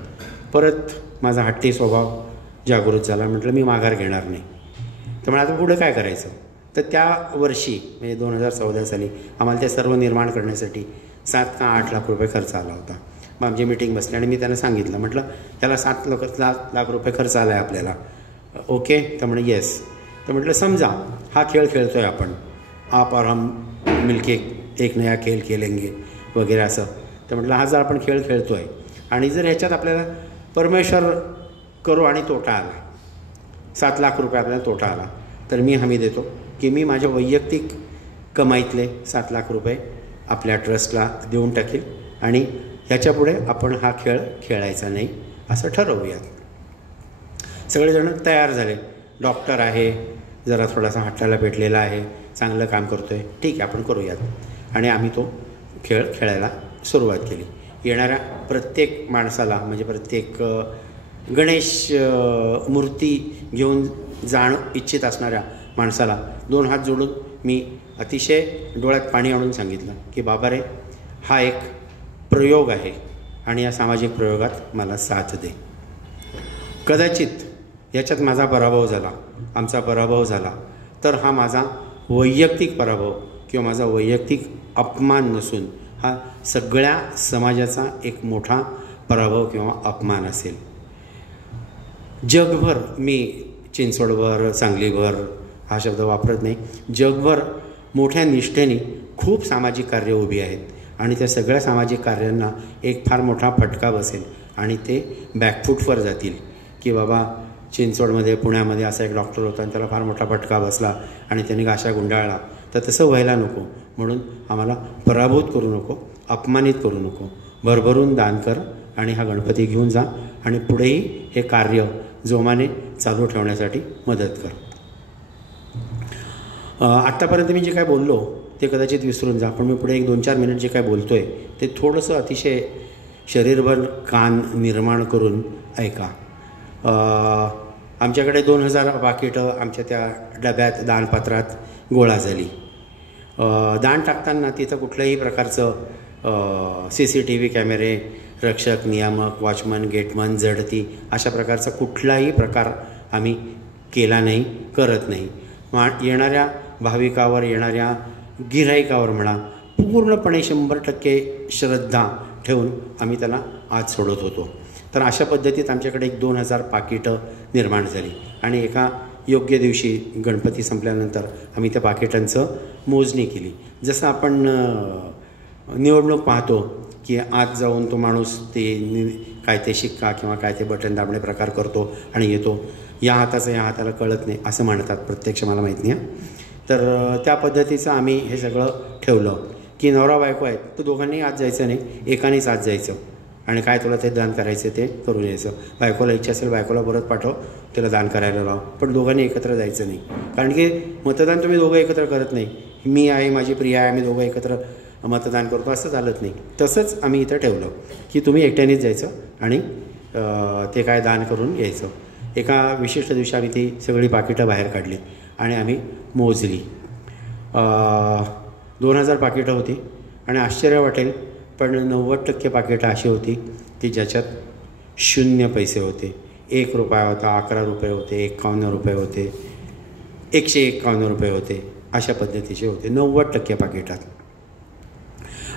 परत माझा हट्टी स्वभाव जागृत झाला. म्हटलं मी माघार घेणार नाही. त्यामुळे आता पुढे काय करायचं? तर त्या वर्षी म्हणजे 2014 साली आम्हाला ते सर्व निर्माण करण्यासाठी 7 का 8 लाख रुपये खर्च आला होता. मग आमची मीटिंग बसली आणि मी त्यांना सांगितलं, म्हटलं त्याला 7 लाख रुपये खर्च आला आहे आपल्याला, ओके? तर म्हणे येस. तर म्हटलं समजा हा खेळ खेळतो आहे आपण, आप और हम मिलके एक नया खेळ खेलेंगे वगैरे असं. तर म्हटलं हा जर आपण खेळ खेळतो आहे आणि जर ह्याच्यात आपल्याला परमेश्वर करू आणि तोटा आला, 7 लाख रुपये आपल्याला तोटा आला, तर मी हमी देतो की मी माझ्या वैयक्तिक कमाईतले 7 लाख रुपये आपल्या ट्रस्टला देऊन टाकेल आणि ह्याच्यापुढे आपण हा खेळ खेळायचा नाही असं ठरवूयात. सगळेजण तयार झाले. डॉक्टर आहे, जरा थोडासा हाताला पेटलेला आहे, चांगलं काम करतो आहे, ठीक आहे आपण करूयात. आणि आम्ही तो खेळ खेळायला सुरुवात केली. येणाऱ्या प्रत्येक माणसाला म्हणजे प्रत्येक गणेश मूर्ती घेऊन जाणं इच्छित असणाऱ्या माणसाला 2 हात जोडून मी अतिशय डोळ्यात पाणी आणून सांगितलं की बाबा रे, हा एक प्रयोग आहे आणि या सामाजिक प्रयोगात मला साथ दे. कदाचित याच्यात माझा पराभव झाला, आमचा पराभव झाला तर हा माझा वैयक्तिक पराभव किंवा माझा वैयक्तिक अपमान नसून हा सगळ्या समाजाचा एक मोठा पराभव किंवा अपमान असेल. जगभर, मी चिंचवडभर सांगलीभर हा शब्द वापरत नाही, जगभर मोठ्या निष्ठेने खूप सामाजिक कार्य उभी आहेत आणि त्या सगळ्या सामाजिक कार्यांना एक फार मोठा फटका बसेल आणि ते बॅकफूटवर जातील की बाबा चिंचवडमध्ये पुण्यामध्ये असा एक डॉक्टर होता आणि त्याला फार मोठा फटका बसला आणि त्याने घाशा गुंडाळला. तर तसं व्हायला नको म्हणून आम्हाला पराभूत करू नको, अपमानित करू नको. भरभरून दान कर आणि हा गणपती घेऊन जा आणि पुढेही हे कार्य जोमाने चालू ठेवण्यासाठी मदत कर. आत्तापर्यंत मी जे काय बोललो ते कदाचित विसरून जा, पण मी पुढे 1-2-4 मिनिट जे काय बोलतो आहे ते थोडंसं अतिशय शरीरभर कान निर्माण करून ऐका. आमच्याकडे 2000 पाकिटं आमच्या त्या डब्यात दानपात्रात गोळा झाली. दान टाकताना तिथं कुठल्याही प्रकारचं CCTV कॅमेरे, रक्षक, नियामक, वॉचमन, गेटमन, झडती अशा प्रकारचा कुठलाही प्रकार आम्ही केला नाही, करत नाही. येणाऱ्या भाविकावर, येणाऱ्या गिऱ्हाईकावर म्हणा पूर्णपणे 100% श्रद्धा ठेवून आम्ही त्याला आत सोडत होतो. तर अशा पद्धतीत आमच्याकडे 2000 पाकिटं निर्माण झाली आणि एका योग्य दिवशी गणपती संपल्यानंतर आम्ही त्या पाकिटांचं मोजणी केली. जसं आपण निवडणूक पाहतो की आत जाऊन तो माणूस काय ते शिक्का किंवा काय ते बटन दाबणे प्रकार करतो आणि येतो, या हाताचं या हाताला कळत नाही असं म्हणतात, प्रत्यक्ष मला माहीत नाही. तर त्या पद्धतीचं आम्ही हे सगळं ठेवलं की नवरा बायको आहेत तर दोघांनी आत जायचं नाही, एकानेच आत जायचं आणि काय तुला ते दान करायचं ते करून यायचं. बायकोला इच्छा असेल बायकोला परत पाठव, त्याला दान करायला लाव, पण दोघांनी एकत्र जायचं नाही. कारण की मतदान तुम्ही दोघं एकत्र करत नाही. मी आहे, माझी प्रिया आहे, आम्ही दोघं एकत्र मतदान करतो असं चालत नाही. तसंच आम्ही इथं ठेवलं की तुम्ही एकट्यानेच जायचं आणि ते काय दान करून यायचं. एका विशिष्ट दिवशी आम्ही ती सगळी पाकिटं बाहेर काढली आणि आम्ही मोजली. 2000 पाकिटं होती आणि आश्चर्य वाटेल पण 90% पाकिटं अशी होती की ज्याच्यात 0 पैसे होते. 1 रुपया होता, 11 रुपये होते, 51 रुपये होते, 151 रुपये होते, अशा पद्धतीचे होते 90% पाकिटात.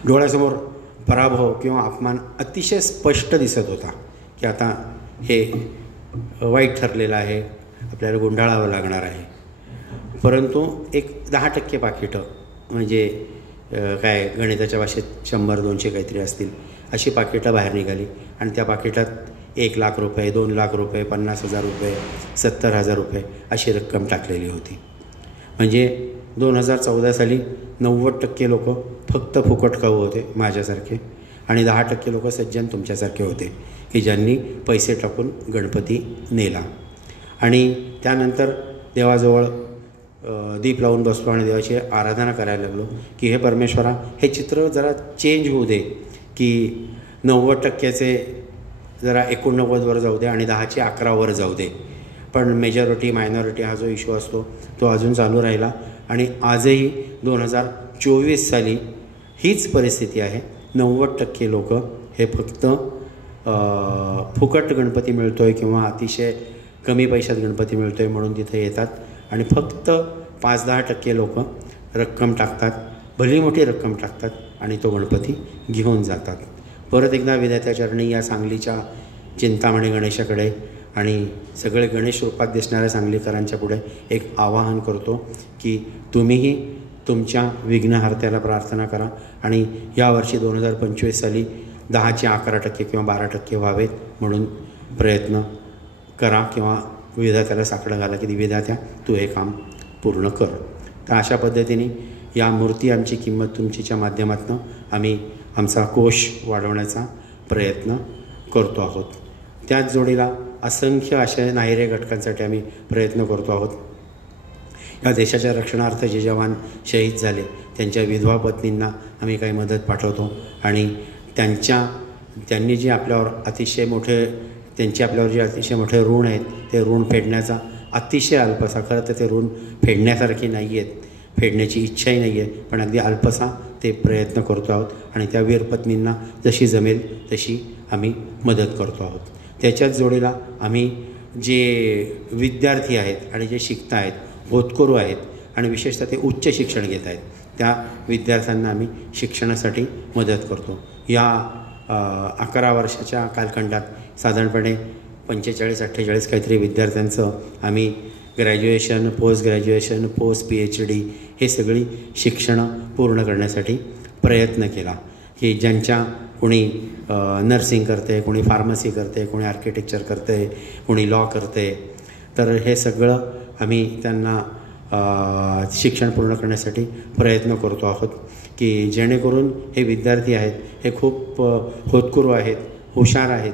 डोळ्यासमोर पराभव किंवा अपमान अतिशय स्पष्ट दिसत होता की आता हे वाईट ठरलेलं आहे, आपल्याला गुंडाळावं लागणार आहे. परंतु एक 10% पाकिटं म्हणजे काय गणिताच्या भाषेत 100-200 काहीतरी असतील अशी पाकिटं बाहेर निघाली आणि त्या पाकिटात 1 लाख रुपये, 2 लाख रुपये, 50,000 रुपये, 70,000 रुपये अशी रक्कम टाकलेली होती. म्हणजे 2014 साली 90% लोक फक्त फुकट खाऊ होते माझ्यासारखे आणि 10% लोक सज्जन तुमच्यासारखे होते की ज्यांनी पैसे टाकून गणपती नेला. आणि त्यानंतर देवाजवळ दीप लावून बसलो आणि देवाची आराधना करायला लागलो की हे परमेश्वरा, हे चित्र जरा चेंज होऊ दे की 90%चे जरा 89वर जाऊ दे आणि 10चे 11वर जाऊ दे. पण मेजॉरिटी मायनॉरिटी हा जो इश्यू असतो तो अजून चालू राहिला आणि आजही 2024 साली हीच परिस्थिती आहे. 90% लोक हे फक्त फुकट गणपती मिळतो आहे किंवा अतिशय कमी पैशात गणपती मिळतो आहे म्हणून तिथे येतात आणि फक्त 5-10% लोक रक्कम टाकतात, भली मोठी रक्कम टाकतात आणि तो गणपती घेऊन जातात. परत एकदा विधात्याचरणी या सांगलीच्या चिंतामणी गणेशाकडे आणि सगळे गणेश रूपात दिसणाऱ्या सांगलीकरांच्या पुढे एक आवाहन करतो की तुम्हीही तुमच्या विघ्नहर्त्याला प्रार्थना करा आणि यावर्षी 2025 साली 10चे 11% किंवा 12% व्हावेत म्हणून प्रयत्न करा किंवा विधात्याला साकडं घाला की विधात्या तू हे काम पूर्ण कर. तर अशा पद्धतीने या मूर्ती आमची किंमत तुमचीच्या माध्यमातून आम्ही आमचा कोश वाढवण्याचा प्रयत्न करतो आहोत. त्याच जोडीला असंख्य अशा नाहिरे घटकांसाठी आम्ही प्रयत्न करतो आहोत. या देशाच्या रक्षणार्थ जे जवान शहीद झाले त्यांच्या विधवा पत्नींना आम्ही काही मदत पाठवतो आणि त्यांनी जे आपल्यावर अतिशय मोठे ऋण आहेत ते ऋण फेडण्याचा अतिशय अल्पसा, खरं तर ते ऋण फेडण्यासारखी नाही आहेत, फेडण्याची इच्छाही नाही आहे, पण अगदी अल्पसा ते प्रयत्न करतो आहोत आणि त्या वीर पत्नींना जशी जमेल तशी आम्ही मदत करतो आहोत. त्याच्याच जोडीला आम्ही जे विद्यार्थी आहेत आणि जे शिकत आहेत, होतकरू आहेत आणि विशेषतः ते उच्च शिक्षण घेत आहेत त्या विद्यार्थ्यांना आम्ही शिक्षणासाठी मदत करतो. या 11 वर्षाच्या कालखंडात साधारणपणे 45-48 काहीतरी विद्यार्थ्यांचं आम्ही graduation, post graduation, post PhD हे सगळी शिक्षणं पूर्ण करण्यासाठी प्रयत्न केला. की ज्यांच्या कोणी नर्सिंग करते, कोणी फार्मसी करते, कोणी आर्किटेक्चर करते, कोणी लॉ करते, तर हे सगळं आम्ही त्यांना शिक्षण पूर्ण करण्यासाठी प्रयत्न करतो आहोत की जेणेकरून हे विद्यार्थी आहेत हे खूप होतकरू आहेत, हुशार आहेत,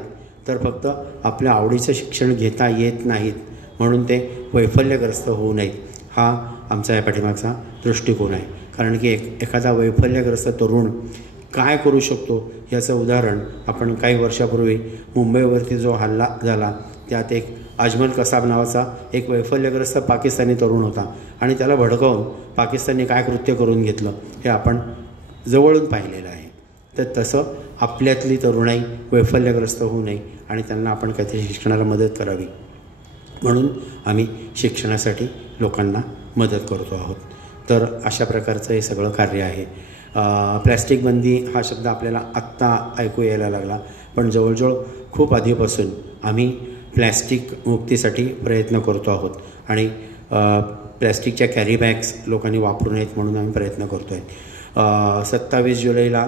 तर फक्त आपल्या आवडीचं शिक्षण घेता येत नाहीत म्हणून ते वैफल्यग्रस्त होऊ नयेत, हा आमचा या पाठीमागचा दृष्टिकोन आहे. कारण की एखादा वैफल्यग्रस्त तरुण काय करू शकतो याचं उदाहरण आपण काही वर्षापूर्वी मुंबईवरती जो हल्ला झाला त्यात एक अजमल कसाब नावाचा एक वैफल्यग्रस्त पाकिस्तानी तरुण होता आणि त्याला भडकावून पाकिस्तानने काय कृत्य करून घेतलं हे आपण जवळून पाहिलेलं आहे. तर तसं आपल्यातली तरुणाई वैफल्यग्रस्त होऊ नये आणि त्यांना आपण काहीतरी शिक्षणाला मदत करावी म्हणून आम्ही शिक्षणासाठी लोकांना मदत करतो आहोत. तर अशा प्रकारचं हे सगळं कार्य आहे. प्लॅस्टिक बंदी हा शब्द आपल्याला आत्ता ऐकू यायला लागला, पण जवळजवळ खूप आधीपासून आम्ही प्लॅस्टिक मुक्तीसाठी प्रयत्न करतो आहोत आणि प्लॅस्टिकच्या कॅरी बॅग्स लोकांनी वापरू नयेत म्हणून आम्ही प्रयत्न करतो आहे. 27 जुलैला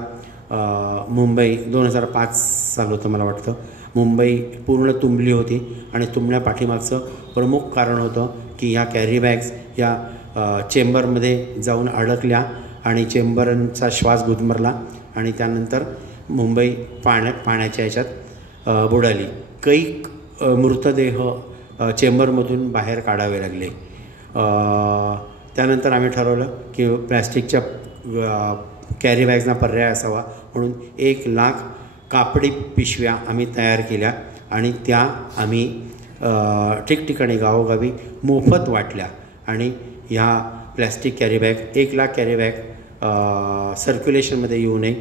मुंबई 2005 साल होतं मला वाटतं, मुंबई पूर्ण तुंबली होती आणि तुंबण्यापाठीमागचं प्रमुख कारण होतं की ह्या कॅरी बॅग्स या चेंबरमध्ये जाऊन अडकल्या आणि चेंबरचा श्वास गुदमरला आणि त्यानंतर मुंबई पाण्याच्या ह्याच्यात बुडाली. कैक मृतदेह चेंबरमधून बाहेर काढावे लागले. त्यानंतर आम्ही ठरवलं की प्लॅस्टिकच्या कॅरी बॅग्सना पर्याय असावा म्हणून 1,00,000 कापडी पिशव्या आम्ही तयार केल्या आणि त्या आम्ही ठिकठिकाणी गावोगावी मोफत वाटल्या आणि ह्या plastic carry bag 1,00,000 carry bag सर्क्युलेशनमध्ये येऊ नये,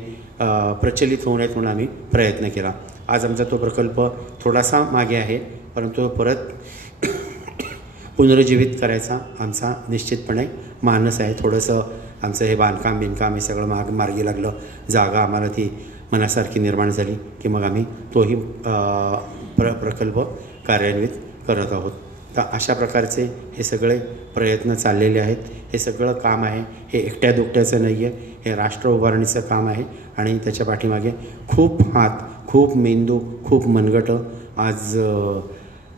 प्रचलित होऊ नयेत म्हणून आम्ही प्रयत्न केला. आज आमचा तो प्रकल्प थोडासा मागे आहे, परंतु परत पुनरुज्जीवित करायचा आमचा निश्चितपणे मानस आहे. थोडंसं आमचं हे बिनकाम हे सगळं मार्गी लागलं, जागा आम्हाला ती मनासारखी निर्माण झाली की मग आम्ही तोही प्रकल्प कार्यान्वित करत आहोत. तर अशा प्रकारचे हे सगळे प्रयत्न चाललेले आहेत. हे सगळं काम आहे हे एकट्या दुकट्याचं नाही आहे, हे राष्ट्र उभारणीचं काम आहे आणि त्याच्या पाठीमागे खूप हात, खूप मेंदू, खूप मनगटं आज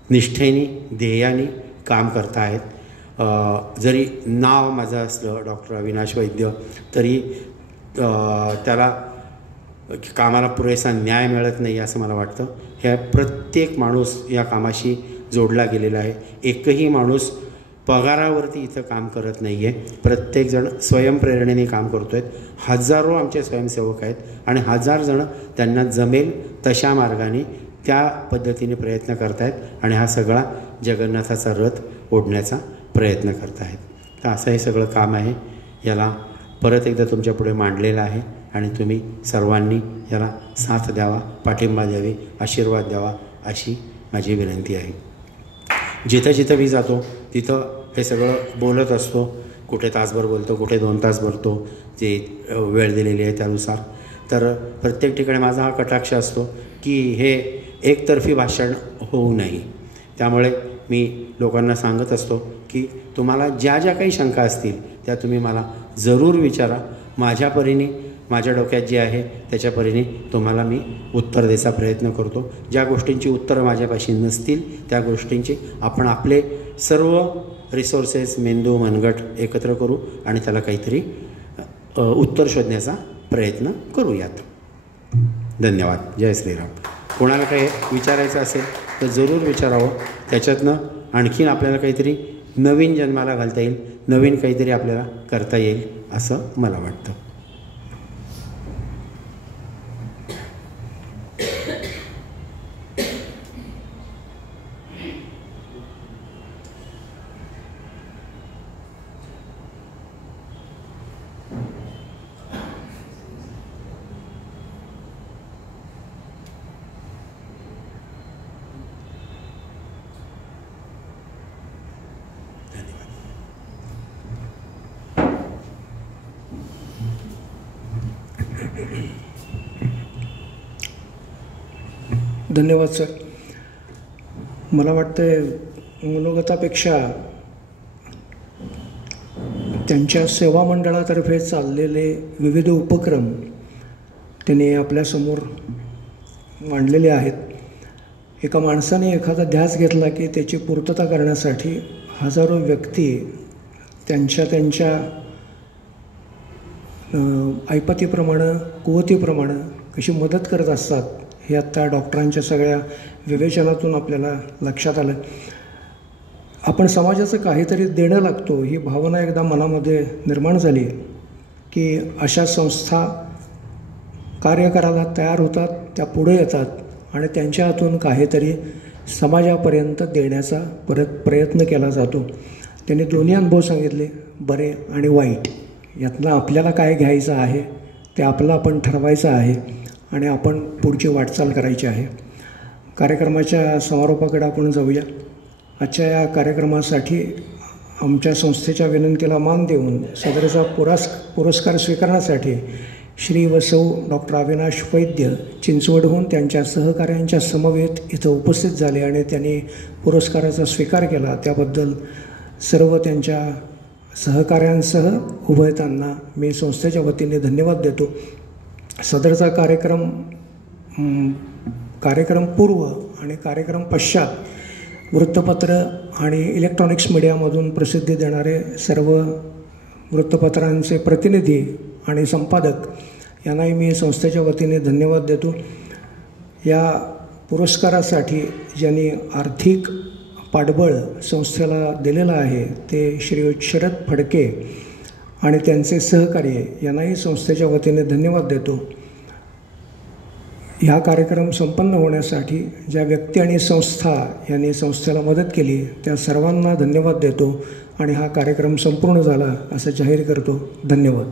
निष्ठेने, ध्येयाने काम करत आहेत. जरी नाव माझं असलं डॉक्टर अविनाश वैद्य तरी त्याला कामाला पुरेसा न्याय मिळत नाही असं मला वाटतं. ह्या प्रत्येक माणूस या कामाशी जोडला गेलेला आहे. एकही माणूस पगारावरती इथं काम करत नाही आहे, प्रत्येकजण स्वयंप्रेरणेने काम करतो आहेत. हजारो आमचे स्वयंसेवक आहेत आणि 1000 जणं त्यांना जमेल तशा मार्गाने त्या पद्धतीने प्रयत्न करत आहेत आणि हा सगळा जगन्नाथाचा रथ ओढण्याचा प्रयत्न करत आहेत. तर असं हे सगळं काम आहे. याला परत एकदा तुमच्यापुढे मांडलेलं आहे आणि तुम्ही सर्वांनी याला साथ द्यावा, पाठिंबा द्यावी, आशीर्वाद द्यावा अशी माझी विनंती आहे. जिथं जिथं मी जातो तिथं हे सगळं बोलत असतो. कुठे तासभर बोलतो, कुठे 2 तास बोलतो, जे वेळ दिलेली आहे त्यानुसार. तर प्रत्येक ठिकाणी माझा हा कटाक्ष असतो की हे एकतर्फी भाषण होऊ नये. त्यामुळे मी लोकांना सांगत असतो की तुम्हाला ज्या ज्या काही शंका असतील त्या तुम्ही मला जरूर विचारा. माझ्या परीने, माझ्या डोक्यात जे आहे त्याच्या परीने तुम्हाला मी उत्तर द्यायचा प्रयत्न करतो. ज्या गोष्टींची उत्तरं माझ्यापाशी नसतील त्या गोष्टींची आपण आपले सर्व रिसोर्सेस, मेंदू, मनगट एकत्र करू आणि त्याला काहीतरी उत्तर शोधण्याचा प्रयत्न करूयात. धन्यवाद. जय श्रीराम. कोणाला काही विचारायचं असेल तर जरूर विचारावं. त्याच्यातनं आणखीन आपल्याला काहीतरी नवीन जन्माला घालता येईल, नवीन काहीतरी आपल्याला करता येईल असं मला वाटतं. धन्यवाद सर. मला वाटतं मनोगतापेक्षा त्यांच्या सेवा मंडळातर्फे चाललेले विविध उपक्रम त्यांनी आपल्यासमोर मांडलेले आहेत. एका माणसाने एखादा ध्यास घेतला की त्याची पूर्तता करण्यासाठी हजारो व्यक्ती त्यांच्या ऐपतीप्रमाणे कुवतीप्रमाणे कशी मदत करत असतात हे आत्ता डॉक्टरांच्या सगळ्या विवेचनातून आपल्याला लक्षात आलं. आपण समाजाचं काहीतरी देणं लागतो ही भावना एकदा मनामध्ये निर्माण झाली की अशा संस्था कार्य करायला तयार होतात, त्या पुढे येतात आणि त्यांच्या हातून काहीतरी समाजापर्यंत देण्याचा परत प्रयत्न केला जातो. त्यांनी दोन्ही अनुभव सांगितले, बरे आणि वाईट. यातनं आपल्याला काय घ्यायचं आहे ते आपलं आपण ठरवायचं आहे आणि आपण पुढची वाटचाल करायची आहे. कार्यक्रमाच्या समारोपाकडे आपण जाऊया. आजच्या या कार्यक्रमासाठी आमच्या संस्थेच्या विनंतीला मान देऊन सदरचा पुरस्कार स्वीकारण्यासाठी श्री व सौ डॉक्टर अविनाश वैद्य चिंचवडहून त्यांच्या सहकाऱ्यांच्या समवेत इथं उपस्थित झाले आणि त्यांनी पुरस्काराचा स्वीकार केला. त्याबद्दल सर्व त्यांच्या सहकाऱ्यांसह उभयतांना मी संस्थेच्या वतीने धन्यवाद देतो. सदरचा कार्यक्रम पूर्व आणि कार्यक्रम पश्चात वृत्तपत्र आणि इलेक्ट्रॉनिक्स मीडियामधून प्रसिद्धी देणारे सर्व वृत्तपत्रांचे प्रतिनिधी आणि संपादक यांनाही मी संस्थेच्या वतीने धन्यवाद देतो. या पुरस्कारासाठी ज्यांनी आर्थिक पाठबळ संस्थेला दिलेलं आहे ते श्रीयुत शरद फडके आणि त्यांचे सहकार्य यांनाही संस्थेच्या वतीने धन्यवाद देतो. ह्या कार्यक्रम संपन्न होण्यासाठी ज्या व्यक्ती आणि संस्था यांनी संस्थेला मदत केली त्या सर्वांना धन्यवाद देतो आणि हा कार्यक्रम संपूर्ण झाला असं जाहीर करतो. धन्यवाद.